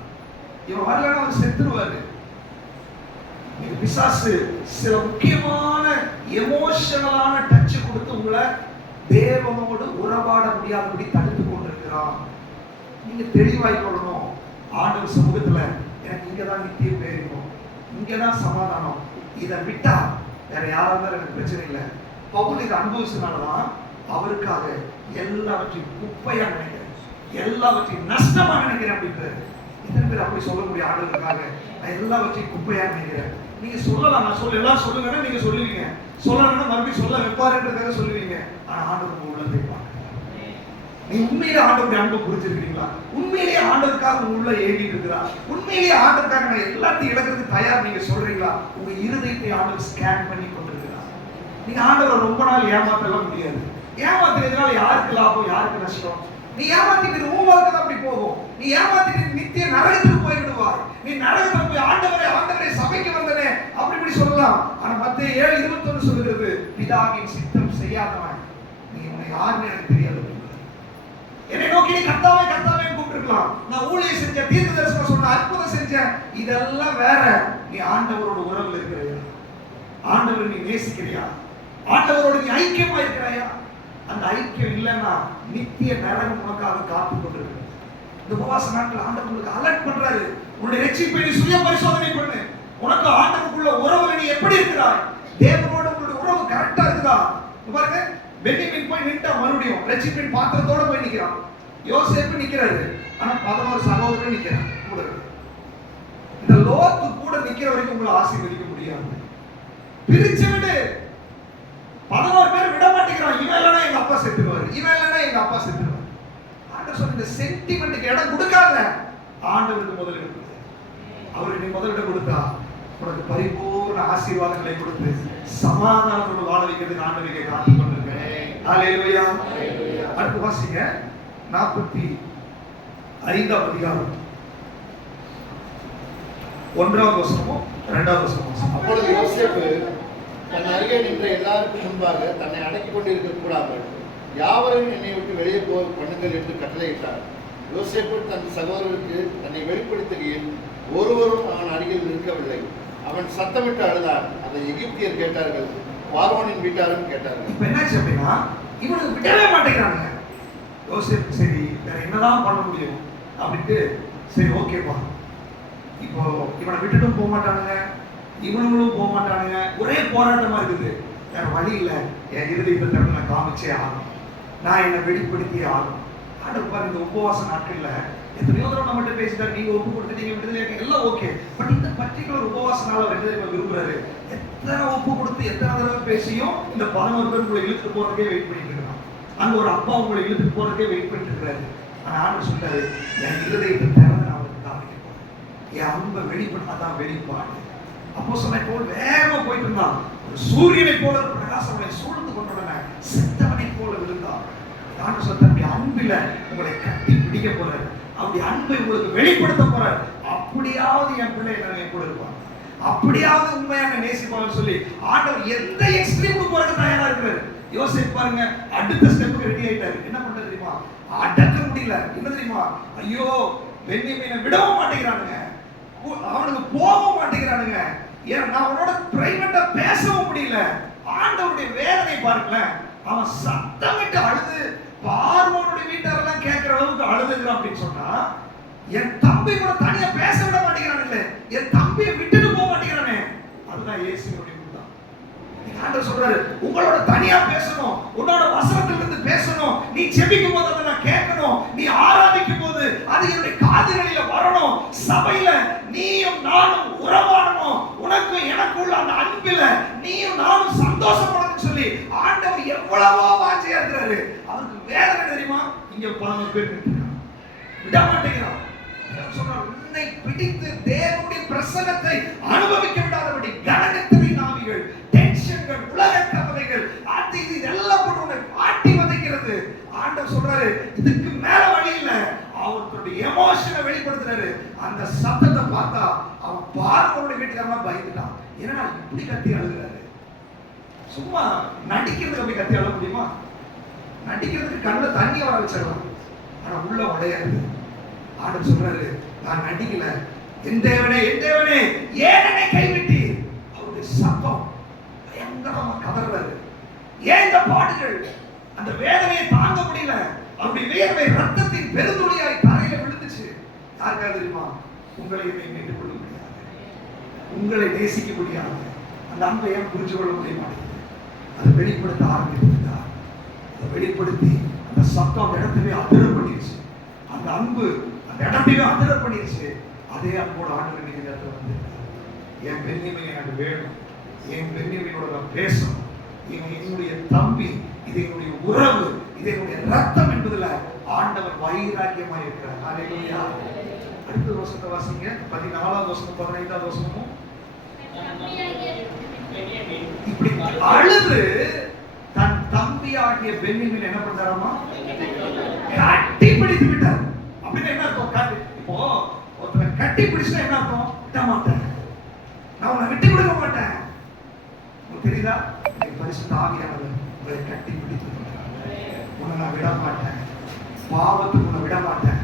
இவன் வரலன்னா அவர் செத்துருவாரு. நீங்க பிசாசு சில முக்கியமான எமோஷனலான டச் கொடுத்து உங்களை தேவனோடு உறவாட முடியாதபடி தடுத்து கொண்டிருக்கிறான். நீங்க தெளிவாய் கொள்ளணும். ஆண்டவர் சமூகத்துல எனக்கு இங்கதான் நித்திய பேரிக்கும், இங்கதான் சமாதானம், இதை விட்டா வேற யாரா இருந்தாலும் எனக்கு பிரச்சனை இல்லை. பவுல் இதை அனுபவிச்சதுனாலதான் அவருக்காக எல்லாவற்றையும் குப்பையா நினைக்கிறேன், எல்லாவற்றையும் நஷ்டமா நினைக்கிறேன் அப்படின்றாரு. எத்தனை பேர் அப்படி சொல்ல முடியும் ஆண்டவருக்காக? நான் எல்லாவற்றையும் குப்பையா நினைக்கிறேன். நீங்க சொல்லலாம், நான் சொல்ல எல்லாம் சொல்லுங்கன்னா நீங்க சொல்லுவீங்க, சொல்லணும்னா மறுபடியும் சொல்ல வைப்பாருன்றதாக சொல்லுவீங்க. ஆனா ஆண்டவர் உங்க உள்ளத்தை பார்க்க, நீ உண்மையிலே ஆண்டவருடைய அன்பை புரிஞ்சிருக்கீங்களா? உண்மையிலேயே ஆண்டவருக்காக உள்ள ஏங்கிட்டு இருக்கிறா? உண்மையிலேயே ஆண்டவருக்காக நான் எல்லாத்தையும் இழக்கிறதுக்கு தயார் நீங்க சொல்றீங்களா? உங்க இருதயத்தை ஆண்டவர் ஸ்கேன் பண்ணி கொண்டிருக்கிறார். நீங்க ஆண்டவரை ரொம்ப நாள் ஏமாத்தலாம் முடியாது. ஏமாத்துறதுனால யாருக்கு லாபம், யாருக்கு நஷ்டம்? நீ ஏமாத்திட்டு உன் வாழ்க்கை அப்படி போகும். நீ ஏமாத்திட்டு நித்திய நரகத்துக்கு போய் விடுவார். நீ நரகத்துல போய் ஆண்டவரே ஆண்டவரே சபைக்கு வந்தனே அப்படி இப்படி சொல்லலாம். ஆனா மத்தேயு 7:21 சொல்கிறது, பிதாவின் சித்தம் செய்யாதவன் நீ உன்னை யாருன்னு எனக்கு தெரியாது. என்னை நோக்கி நீ கர்த்தாவே கர்த்தாவே கூப்பிட்டுருக்கலாம். நான் ஊழியம் செஞ்சேன், தீர்க்க தரிசனம் சொன்னேன், அற்புதம் செஞ்சேன், இதெல்லாம் வேற. நீ ஆண்டவரோட உறவுல இருக்கிறையா? ஆண்டவரை நீ நேசிக்கிறியா? ஆண்டவரோட நீ ஐக்கியமா இருக்கிறாயா? அந்த ஐக்கியம் இல்லைன்னா நித்திய நரகம் உனக்காக காத்து கொண்டிருக்கிறது. இந்த உபவாச நாட்கள் ஆண்டவர் உங்களுக்கு அலர்ட் பண்றாரு. உன்னுடைய ரட்சிப்பை நீ சுய பரிசோதனை பண்ணு. உனக்கு ஆண்டவருக்குள்ள உறவுல நீ எப்படி இருக்கிறாய்? தேவனோட உங்களுடைய உறவு கரெக்டா இருக்குதா? பாருங்க, பென்யமீன் போய் நின்றா, மறுபடியும் ரட்சிப்பின் பாத்திரத்தோட போய் நிக்கிறான். யோசேப்பு நிக்கிறாரு, ஆனா 11 சகோதரர் நிக்கிறான் கூட. இந்த லோத்து கூட நிக்கிற வரைக்கும் உங்களை ஆசீர்வதிக்க முடியாது. பிரிச்சு விடு. 11 பேர் விட மாட்டேங்கிறான். இவன் இல்லைன்னா எங்க அப்பா செத்துருவாரு, இவன் இல்லைன்னா எங்க அப்பா செத்துருவாரு. ஆண்டவர் சொல்ற இந்த சென்டிமெண்ட்டுக்கு இடம் கொடுக்காத. ஆண்டவருக்கு முதலிடம் கொடு. அவருக்கு நீ முதலிடம் கொடுத்தா உனக்கு பரிபூர்ண ஆசீர்வாதங்களை கொடுத்து சமாதானத்தோடு வாழ வைக்கிறதுக்கு ஆண்டவரை காத்துக் கொண்டிருக்கேன். ஹல்லேலூயா. அடுத்து வாசிங்க 45ஆம் அதிகாரம் 1ஆவது வசனமும் 2ஆவது வசனமும். அப்பொழுது யோசேப்பு தன் அருகே நின்ற எல்லாருக்கும் முன்பாக தன்னை அடக்கிக் கொண்டிருக்க கூடாமல் யாவரையும் என்னை விட்டு வெளியே பண்ணுங்கள் என்று கட்டளையிட்டார். யோசேப்பு தன் சகோதரருக்கு தன்னை வெளிப்படுத்துகையில் ஒருவரும் அவன் அருகில் நிற்கவில்லை. அவன் சத்தமிட்டு அழுதான். அதை எகிப்தியர் கேட்டார்கள், பார்வோனின் வீட்டாரும் கேட்டார்கள். இப்ப என்னாச்சு அப்படின்னா, இவனுக்கு விடவே மாட்டேங்கிறாங்க. யோசேப்பு சரி வேற என்னதான் பண்ண முடியும் அப்படின்ட்டு, சரி ஓகேப்பா, இப்போ இவனை விட்டுட்டும் போக மாட்டானுங்க, இவனுங்களும் போக மாட்டானுங்க, ஒரே போராட்டமா இருக்குது. வேற வழி இல்லை, என் இருதயத்தை திறந்து நான் காமிச்சே ஆகணும், நான் என்னை வெளிப்படுத்தியே ஆகணும். ஆண்டவர் பாரு, இந்த உபவாச நாட்கள்ல எத்தனையோ தடவை நம்மகிட்ட பேசிட்டாரு, நீங்க ஒப்பு கொடுத்துட்டீங்க, விடுதலை எல்லாம் ஓகே. பட் இந்த பர்டிகுலர் உபவாச நாள் அவர் என்ன விரும்புறாரு? எத்தனை ஒப்பு கொடுத்து எத்தனை தடவை பேசியும் இந்த 11 பேர் உங்களை இழுத்துட்டு போறதுக்கே வெயிட் பண்ணிட்டு இருக்கான். அங்க ஒரு அப்பா உங்களை இழுத்துட்டு போறதுக்கே வெயிட் பண்ணிட்டு இருக்கிறாரு. ஆனா ஆண்டவர் சொல்றாரு, என் இருதயத்தை திறந்து நான் அவருக்கு காமிக்க போறேன், என் அன்பை வெளிப்படுத்தாதான் வெளிப்பாடு. அப்போ சொன்ன போல் வேகமா போயிட்டு இருந்தான். ஒரு சூரியனை போல பிரகாசங்களை சூழ்ந்து கொண்டவன செத்தவனை போல விழுந்தான். ஆண்டவர் சொல்றாரு, அன்பில உங்களை கட்டி பிடிக்க போறாரு, அவருடைய அன்பை உங்களுக்கு வெளிப்படுத்த போறாரு. அப்படியாவது என் பிள்ளை நான் கூட இருப்பான், அப்படியாவது உண்மையான நேசிப்பான்னு சொல்லி ஆண்டவர் எந்த எக்ஸ்ட்ரீமுக்கு போறதுக்கு தயாரா இருக்கிறாரு. யோசிச்சு பாருங்க, அடுத்த ஸ்டெப்புக்கு ரெடி ஆயிட்டாரு. என்ன பண்ண தெரியுமா? அடக்க முடியல. என்ன தெரியுமா? ஐயோ, பென்யமீனை விடவும் மாட்டேங்கிறானுங்க, அவனுக்கு போகவும் மாட்டேங்கிறானுங்க, ஏன் நான் அவனோட பிரைவேட்டா பேசவும் முடியல. ஆண்டவருடைய வேதனை பாருங்களேன். அவன் சத்தமிட்டு அழுது பார்வோனுடைய வீட்டாரெல்லாம் கேட்கிற அளவுக்கு அழுதுகிறான் அப்படின்னு சொன்னா, என் தம்பி கூட தனியா பேச விட மாட்டேங்கிறானே, என் தம்பியை விட்டுட்டு போக மாட்டேங்கிறானே. அதுதான் இயேசுவுடைய குணம். ஆண்டவர் சொல்றாரு, உங்களோட தனியா பேசணும், உன்னோட வசனத்திலிருந்து பேசணும், நீ ஜெபிக்கும் போது அதை நான் கேட்கணும், நீ ஆராதிக்கும் போது அது என்னுடைய காதுகளில வரணும், சபையில நீயும் நானும் உறவாடணும், உனக்கு எனக்குள்ள அந்த அன்பில நீயும் நானும் சந்தோஷப்படணும்னு சொல்லி ஆண்டவர் எவ்வளவோ வாஞ்சியா இருக்கிறாரு. அவருக்கு வேதனை தெரியுமா? இங்க 11 பேர் நிற்கிறான், விட மாட்டேங்கிறான். சொல்றார், உன்னை பிடித்து தேவனுடைய பிரசன்னத்தை அனுபவிக்க விடாதபடி கனகத்திரை நாவிகள், டென்ஷன்கள், உலக கவலைகள், அது இது இதெல்லாம் போட்டு உன்னை ஆட்டி வதைக்கிறது. ஆண்டவர் சொல்றாரு, இதுக்கு மேல வழி இல்ல. அவருடைய எமோஷனை வெளிப்படுத்துறாரு. அந்த சத்தத்தை பார்த்தா அவன் பார்வோனுடைய வீட்டுக்காரன் பயந்துட்டான். ஏன்னா இப்படி கத்தி அழுகிறாரு. சும்மா நடிக்கிறதுக்கு அப்படி கத்தி அழ முடியுமா? நடிக்கிறதுக்கு கண்ணுல தண்ணி வர வச்சிடலாம், ஆனா உள்ள உடையாது. ஆண்டவர் சொல்றாரு, நான் நடிக்கல, என் தேவனே என் தேவனே ஏன் என்னை கைவிட்டீர்? அவருடைய சத்தம் பயங்கரமா கதறாரு. ஏன் இந்த பாடுகள்? அந்த வேதனையை தாங்க முடியல. அவருடைய வேர்வை ரத்தத்தின் பெருந்துளியாய் தரையில விழுந்துச்சு. யாருக்காவது தெரியுமா? உங்களை என்னை மீட்டுக் கொள்ள முடியாது, உங்களை நேசிக்க முடியாது. அந்த அன்பை ஏன் புரிஞ்சு கொள்ள முடிய மாட்டேங்குது? அதை வெளிப்படுத்த ஆரம்பித்தார். அதை வெளிப்படுத்தி அந்த சத்தம் அந்த இடத்துல அதிர பண்ணிடுச்சு. அந்த அன்பு அந்த இடத்தையும் அதிர பண்ணிருச்சு. அதே அன்போட ஆண்டவர் நீங்க நேரத்தில் வந்து என் பெண்ணியமை எனக்கு வேணும், என் பெண்ணியமையோட நான் பேசணும், இவன் என்னுடைய தம்பி, இது என்னுடைய உறவு, இது என்னுடைய ரத்தம் என்பதுல ஆண்டவர் வைராக்கியமா இருக்கிறார். ஹல்லேலூயா. அடுத்த வசனத்தை வாசிங்க. 14வது வசனம் 15வது வசனமும் இப்படி அழுது தன் தம்பியாகிய பென்யமீன் என்ன பண்றாராமா? கட்டி பிடித்து விட்டார். அப்படின்னா என்ன அர்த்தம்? இப்போ ஒருத்தரை கட்டி பிடிச்சா என்ன அர்த்தம்? விட மாட்டேன், நான் உன்னை விட்டு கொடுக்க மாட்டேன். உங்களுக்கு தெரியுதா? பரிசுத்த ஆவியானவர் உங்களை கட்டி பிடித்து உன்னை நான் விட மாட்டேன், பாவத்துக்கு உன்னை விட மாட்டேன்,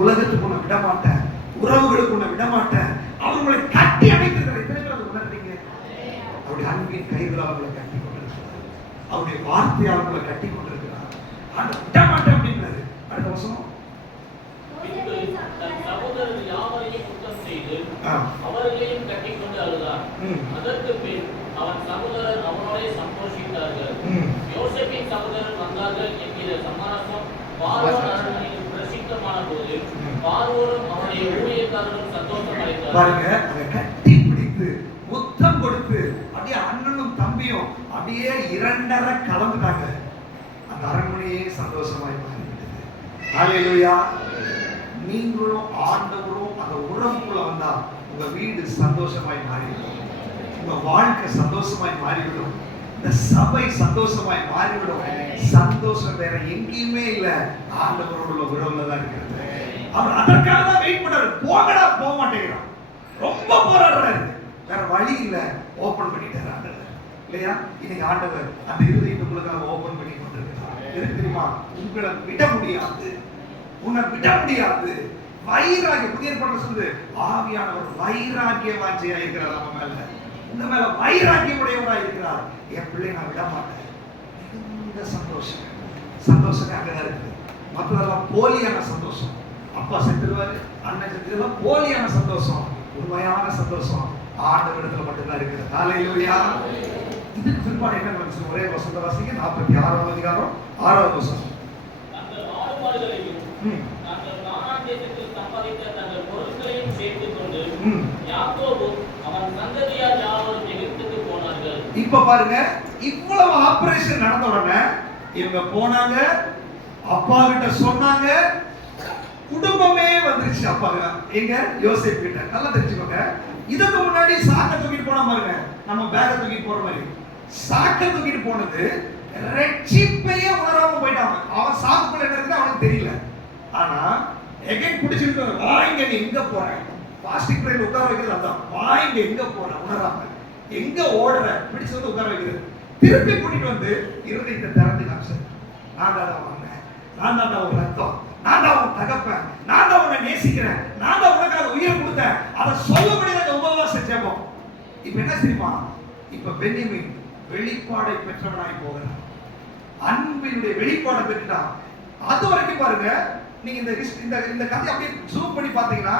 உலகத்துக்கு உன்னை விட மாட்டேன், உறவுகளுக்கு உன்னை விட மாட்டேன். அவர் உங்களை கட்டி அமைத்திருக்கிற எத்தனை பேர் அதை உணர்றீங்க? அவருடைய அன்பின் கைகளால் அவங்களை கட்டி கொண்டிருக்கிறார், அவருடைய வார்த்தையால் அவங்களை கட்டி கொண்டிருக்கிறார். அந்த விட மாட்டேன் அப்படின்றது. அடுத்த வருஷம் சகோதரர் யாவரையும் குற்றம் செய்து அவர்களையும் கட்டிக்கொண்டு அழுதார். அதற்கு பின் அவன் சகோதரர் அவனோட சந்தோஷித்தார்கள். யோசேப்பின் சகோதரர் வந்தார்கள் என்கிற சமாரசம் பார்வோன் அரண்மனையில் பிரசித்தமான போது பார்வோனும் அவனுடைய ஊழியக்காரரும் சந்தோஷமடைந்தார்கள். பாருங்க, அதை கட்டி பிடித்து முத்தம் கொடுத்து அப்படியே அண்ணனும் தம்பியும் அப்படியே இரண்டரை கலந்துட்டாங்க. அந்த அரண்மனையே சந்தோஷமாய் மாறிவிட்டது. ஹல்லேலூயா. நீங்களும் ஆண்டவரும் அந்த உறவுக்குள்ள வந்தா உங்க வீடு சந்தோஷமாய் மாறிவிடும், உங்க வாழ்க்கை சந்தோஷமாய் மாறிவிடும், இந்த சபை சந்தோஷமாய் மாறிவிடும். சந்தோஷம் வேற எங்கேயுமே இல்ல, ஆண்டவரோட உள்ள உறவுல தான் இருக்கிறது. அவர் அதற்காக தான் வெயிட் பண்றாரு. போகடா, போக மாட்டேங்கிறான், ரொம்ப போராடுறாரு. வேற வழி இல்ல, ஓபன் பண்ணிட்டாரு ஆண்டவர் இல்லையா? இன்னைக்கு ஆண்டவர் அந்த இருதயத்துக்குள்ளாக ஓபன் பண்ணி கொண்டிருக்கிறார். எதுக்கு தெரியுமா? உங்களை விட முடியாது, உன்னை விட முடியாது. வைராகிய புதிய ஏற்பாடு சொல்லுது, ஆவியானவர் வைராகிய வாஞ்சையா இருக்கிறார் நம்ம மேல, இந்த மேல வைராகியம் உடையவரா இருக்கிறார். என் பிள்ளை நான் விட மாட்டேன். இந்த சந்தோஷம் சந்தோஷம் அங்கதான் இருக்கு. மற்றதெல்லாம் போலியான சந்தோஷம். அப்பா செத்துருவாரு, அண்ணன் செத்துலாம் போலியான சந்தோஷம். உண்மையான சந்தோஷம் ஆண்டவரிடத்துல மட்டும்தான் இருக்குது. ஹல்லேலூயா. இதுக்கு பிற்பாடு என்ன நடந்துச்சு? ஒரே வசந்த வாசிங்க. 46வது அதிகாரம் 6வது வசனம். தங்கள் ஆடுமாடுகளையும் தங்கள் கானான் தேசத்தில் சம்பாதித்த தங்கள் பொருட்களையும் சேர்த்துக் கொண்டு யாக்கோபும் அவன் சந்ததியார் யாவரும் எகிப்துக்கு போனார்கள். இப்ப பாருங்க, இவ்வளவு ஆபரேஷன் நடந்த உடனே இவங்க போனாங்க, அப்பா கிட்ட சொன்னாங்க, குடும்பமே வந்துருச்சு. அப்பா எங்க? யோசேப்பு கிட்ட. நல்லா தெரிஞ்சுக்கோங்க, இதுக்கு முன்னாடி சாக்க தூக்கிட்டு போன பாருங்க, நம்ம பேக தூக்கிட்டு போற மாதிரி சாக்க தூக்கிட்டு போனது ரட்சிப்பையே உணராம போயிட்டாங்க. அவன் சாக்குக்குள்ள என்ன இருக்கு அவனுக்கு தெரியல. ஆனா எகைன் பிடிச்சிட்டு வாங்க, நீ எங்க போற? பாஸ்டிக் பிரேயர் உட்கார வைக்கிறது அதான். வாங்க, எங்க போற? உணராம எங்க ஓடுற? பிடிச்சு வந்து உட்கார வைக்கிறது. திருப்பி கூட்டிட்டு வந்து இருதயத்தை திறந்து காமிச்சு, நான் தான் வந்தேன், நான் தான் ஒரு ரத்தம், நான் தான் உன் தகப்பன், நான் தான் உன்னை நேசிக்கிறேன், நான் தான் உனக்காக உயிரை கொடுத்தேன். அதை சொல்லக்கூடிய அந்த உபவாச ஜெபம். இப்ப என்ன தெரியுமா? இப்ப பென்யமீன் வெளிப்பாடை பெற்றவனாய் போகிறான், அன்பினுடைய வெளிப்பாடை பெற்றான். அது வரைக்கும் பாருங்க, நீங்க இந்த கதை அப்படியே ஜூம் பண்ணி பாத்தீங்கன்னா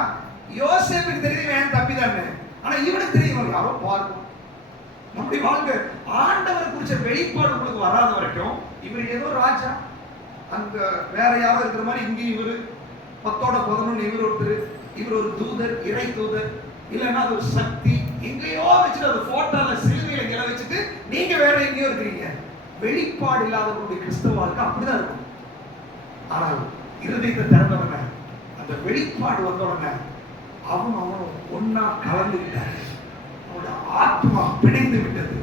யோசேப்புக்கு தெரியும் என் தம்பி தானே, ஆனா இவனுக்கு தெரியும் யாரோ பாருங்க. நம்முடைய வாழ்க்கை ஆண்டவர் குறிச்ச வெளிப்பாடு உங்களுக்கு வராத வரைக்கும் இவர் ஏதோ ராஜா, அங்க வேற யாரோ இருக்கிற மாதிரி இங்கே இவரு 10-11 இவர் ஒருத்தர், இவர் ஒரு தூதர், இறை தூதர், இல்லைன்னா அது ஒரு சக்தி. எங்கேயோ வச்சுட்டு ஒரு போட்டோல சிலுவையில கிளை வச்சுட்டு நீங்க வேற எங்கேயோ இருக்கிறீங்க. வெளிப்பாடு இல்லாதவங்களுடைய கிறிஸ்தவ வாழ்க்கை அப்படிதான் இருக்கும். ஆனால் இருதயத்தை திறந்தவன அந்த வெளிப்பாடு வந்தவன அவனும் ஒன்னா கலந்துவிட்டாரு. அவனோட ஆத்மா பிணைந்து விட்டது,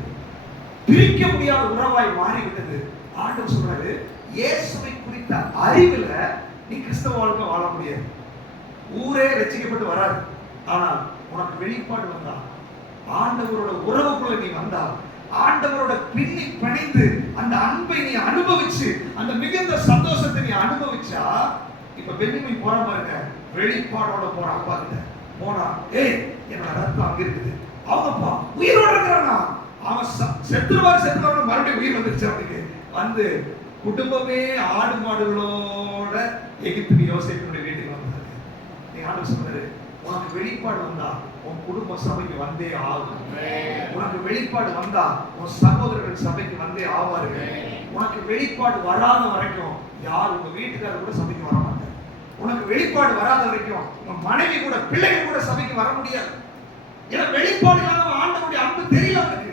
பிரிக்க முடியாத உறவாய் மாறிவிட்டது. ஆண்டவர் சொல்றாரு, இயேசுவை குறித்த அறிவுல நீ கிறிஸ்தவ வாழ்க்கை வாழ முடியாது. ஊரே ரட்சிக்கப்பட்டு வராது. ஆனால் உனக்கு வெளிப்பாடு வந்தா, ஆண்டவரோட உறவுக்குள்ள நீ வந்தா, ஆண்டவரோட பின்னி பிணைந்து அந்த அன்பை நீ அனுபவிச்சு, அந்த மிகுந்த சந்தோஷத்தை நீ அனுபவிச்சா, இப்ப பென்யமீன் போற பாருங்க, வெளிப்பாடோட போற அப்பா கிட்ட போனா, ஏய் என்னோட ரத்தம் அங்க இருக்குது, அவங்கப்பா உயிரோட இருக்கிறானா, அவன் செத்துருவாரு மறுபடியும் உயிர் வந்துருச்சு அப்படின்னு வந்து குடும்பமே ஆடு மாடுகளோட எகிப்துக்கு யோசேப்பினுடைய வீட்டுக்கு வந்தாரு. நீ ஆண்டு சொன்னாரு, உனக்கு வெளிப்பாடு வந்தா உன் குடும்ப சபைக்கு வந்தே ஆகும். உனக்கு வெளிப்பாடு வந்தா உன் சகோதரர்கள் சபைக்கு வந்தே ஆவார்கள். உனக்கு வெளிப்பாடு வராத வரைக்கும் யார் உங்க வீட்டுக்காரர் கூட சபைக்கு வர மாட்டாங்க. உனக்கு வெளிப்பாடு வராத வரைக்கும் உன் மனைவி கூட பிள்ளைகள் கூட சபைக்கு வர முடியாது. ஏன்னா வெளிப்பாடு இல்லாம ஆண்டவருடைய அன்பு தெரியல அவனுக்கு.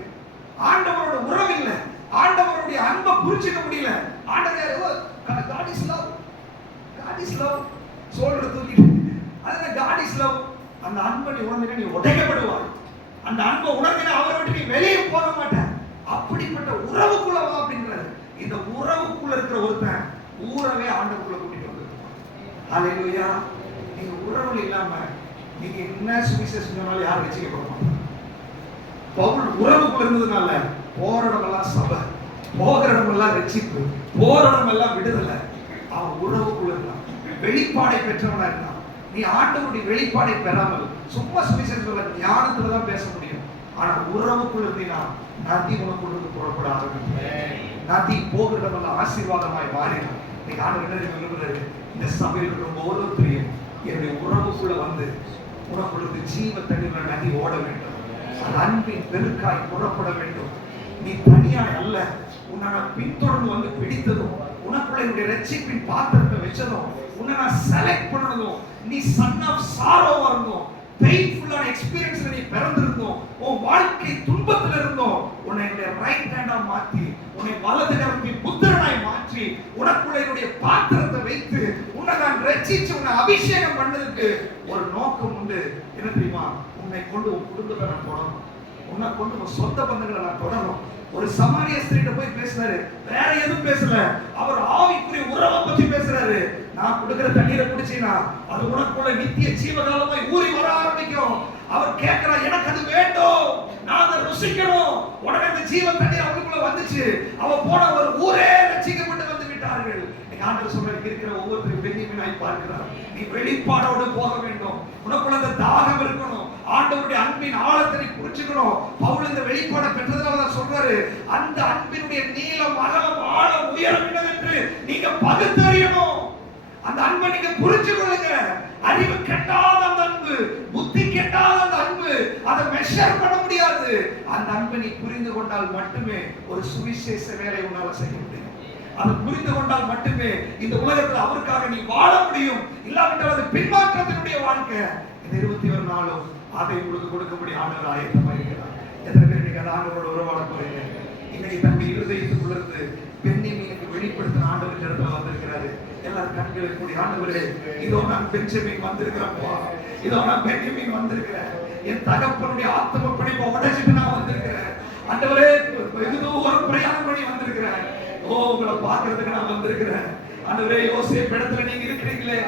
ஆண்டவரோட உறவு இல்லை, ஆண்டவருடைய அன்பை புரிஞ்சுக்க முடியல. ஆண்டவர் God is love, God is love சொல்ற தூக்கிட்டு அதான் God is love. அந்த அன்பை நீ உணர்ந்தீனா நீ உடைக்கப்படுவாய். அந்த அன்பை உணர்ந்தீனா அவரை விட்டு நீ வெளியே போக மாட்ட. அப்படிப்பட்ட உறவுக்குள்ள வா அப்படின்றாரு. இந்த உறவுக்குள்ள இருக்கிற ஒருத்தன் ஊரவே ஆண்டவருக்குள்ள கூட்டிட்டு வந்திருக்கான். ஹalleluya. நீங்க உறவுல இல்லாம நீங்க என்ன சுவிசேஷம் சொன்னாலும் யாரும் ரட்சிக்கப்பட மாட்டாங்க. பவுல் உறவுக்குள்ள இருந்ததுனால போற இடமெல்லாம் சபை, போகிற இடமெல்லாம் ரட்சிப்பு, போற இடமெல்லாம் விடுதலை. அவன் உறவுக்குள்ள இருந்தான், வெளிப்பாடை பெற்றவனா இருந்தான். நீ ஆண்டவருடைய வெளிப்பாடை பெறாமல் சும்மா சுவிசேஷத்துல ஞானத்துல தான் பேச முடியும். ஆனா உறவுக்குள்ள இருந்தீங்கன்னா நதி உனக்குள்ள புறப்பட ஆரம்பிக்கும். நதி போகிற இடமெல்லாம் ஆசீர்வாதமாய் மாறிடும். இன்னைக்கு ஆண்டவர் என்ன விரும்புறாரு? இந்த சபையில் இருக்கிற ஒவ்வொருத்தரையும் என்னுடைய உறவுக்குள்ள வந்து உனக்குள்ள ஜீவ தண்ணீர் நதி ஓட வேண்டும். அது அன்பின் பெருக்காய் புறப்பட வேண்டும். நீ தனியாய் அல்ல, உன்னை நான் பின்தொடர்ந்து வந்து பிடித்ததும், உனக்குள்ள என்னுடைய ரட்சிப்பின் பாத்திரத்தை வச்சதும், உன்னை நான் செலக்ட் பண்ணதும், நீ சன் ஆஃப் சாரோவா இருந்தோம், பெயின்ஃபுல்லான எக்ஸ்பீரியன்ஸ்ல நீ பிறந்திருந்தோம், உன் வாழ்க்கை துன்பத்துல இருந்தோம், உன்னை என்னுடைய ரைட் ஹேண்டா மாற்றி, உன்னை வலது கரத்தின் புத்திரனாய் மாற்றி, உனக்குள்ள என்னுடைய பாத்திரத்தை வைத்து உன்னை நான் ரட்சிச்சு உன்னை அபிஷேகம் பண்ணதுக்கு ஒரு நோக்கம் உண்டு. என்ன தெரியுமா? உன்னை கொண்டு உன் குடும்பத்தை நான் தொடரணும், உன்னை கொண்டு உன் சொந்த பந்தங்களை நான் தொடரணும். ஒரு சமாரிய ஸ்திரீட்ட போய் பேசுறாரு, வேற எதுவும் பேசல, அவர் ஆவிக்குரிய உறவை பத்தி பேசுறாரு. நான் கொடுக்கிற தண்ணீரை குடிச்சீனா அது உனக்குள்ள நித்திய ஜீவகாலமாய் ஊறி வர ஆரம்பிக்கும். அவர் கேட்கிறார், எனக்கு அது வேண்டும், நான் அதை ருசிக்கணும். உடனே அந்த ஜீவ தண்ணீர் அவனுக்குள்ள வந்துச்சு. அவ போன ஒரு ஊரே ரட்சிக்கப்பட்டு வந்து விட்டார்கள். ஆண்டவர் சொல்றாரு, இருக்கிற ஒவ்வொருத்தரும் பெண்ணியமாய் பார்க்கிறார். நீ வெளிப்பாடோடு போக வேண்டும். உனக்குள்ள அந்த தாகம் இருக்கணும். ஆண்டவருடைய அன்பின் ஆழத்தை நீ புரிஞ்சுக்கணும். பவுல் இந்த வெளிப்பாடை பெற்றதுனால தான் சொல்றாரு, அந்த அன்பினுடைய நீளம், அகலம், ஆழம், உயரம் என்னவென்று நீங்க பகுத்தறியணும். அந்த அன்பை நீங்க புரிஞ்சு கொள்ளுங்க. அறிவு கெட்டாத அந்த அன்பு, புத்தி கெட்டாத அந்த அன்பு, அதை மெஷர் பண்ண முடியாது. அந்த அன்பை நீ புரிந்து கொண்டால் மட்டுமே ஒரு சுவிசேஷ வேலை உன்னால செய்ய முடியும். அதை புரிந்து கொண்டால் மட்டுமே இந்த உலகத்தில் அவருக்காக நீ வாழ முடியும். இல்லாவிட்டால் அது பின்மாற்றத்தினுடைய வாழ்க்கை. இந்த 21 நாளும் அதை உங்களுக்கு கொடுக்க முடியும். ஆண்டவர் ஆயத்தமாக இருக்கிறார். எத்தனை பேர் நீங்க அந்த ஆண்டவரோட உறவாட போறீங்க? இன்னைக்கு தன்னுடைய இருதயத்துக்குள்ள இருந்து பென்யமீனுக்கு வெளிப்படுத்தின ஆண்டவர் இடத்துல வந்திருக்கிறாரு. எல்லாரும் கண்களை கூடி, ஆண்டவரே, இதோ நான் பென்யமீன் வந்திருக்கிறப்பா, இதோ நான் பென்யமீன் வந்திருக்கிறேன், என் தகப்பனுடைய ஆத்ம பணிப்பை உடைச்சிட்டு நான் வந்திருக்கிறேன். ஆண்டவரே, ஏதோ ஒரு பிரயாணம் பண்ணி வந்திருக்கிறேன். உங்களை பார்க்கறதுக்கு நான் வந்திருக்கிறேன். ஆண்டவரே, யோசேப்பு இடத்துல நீங்க இருக்கிறீங்களே,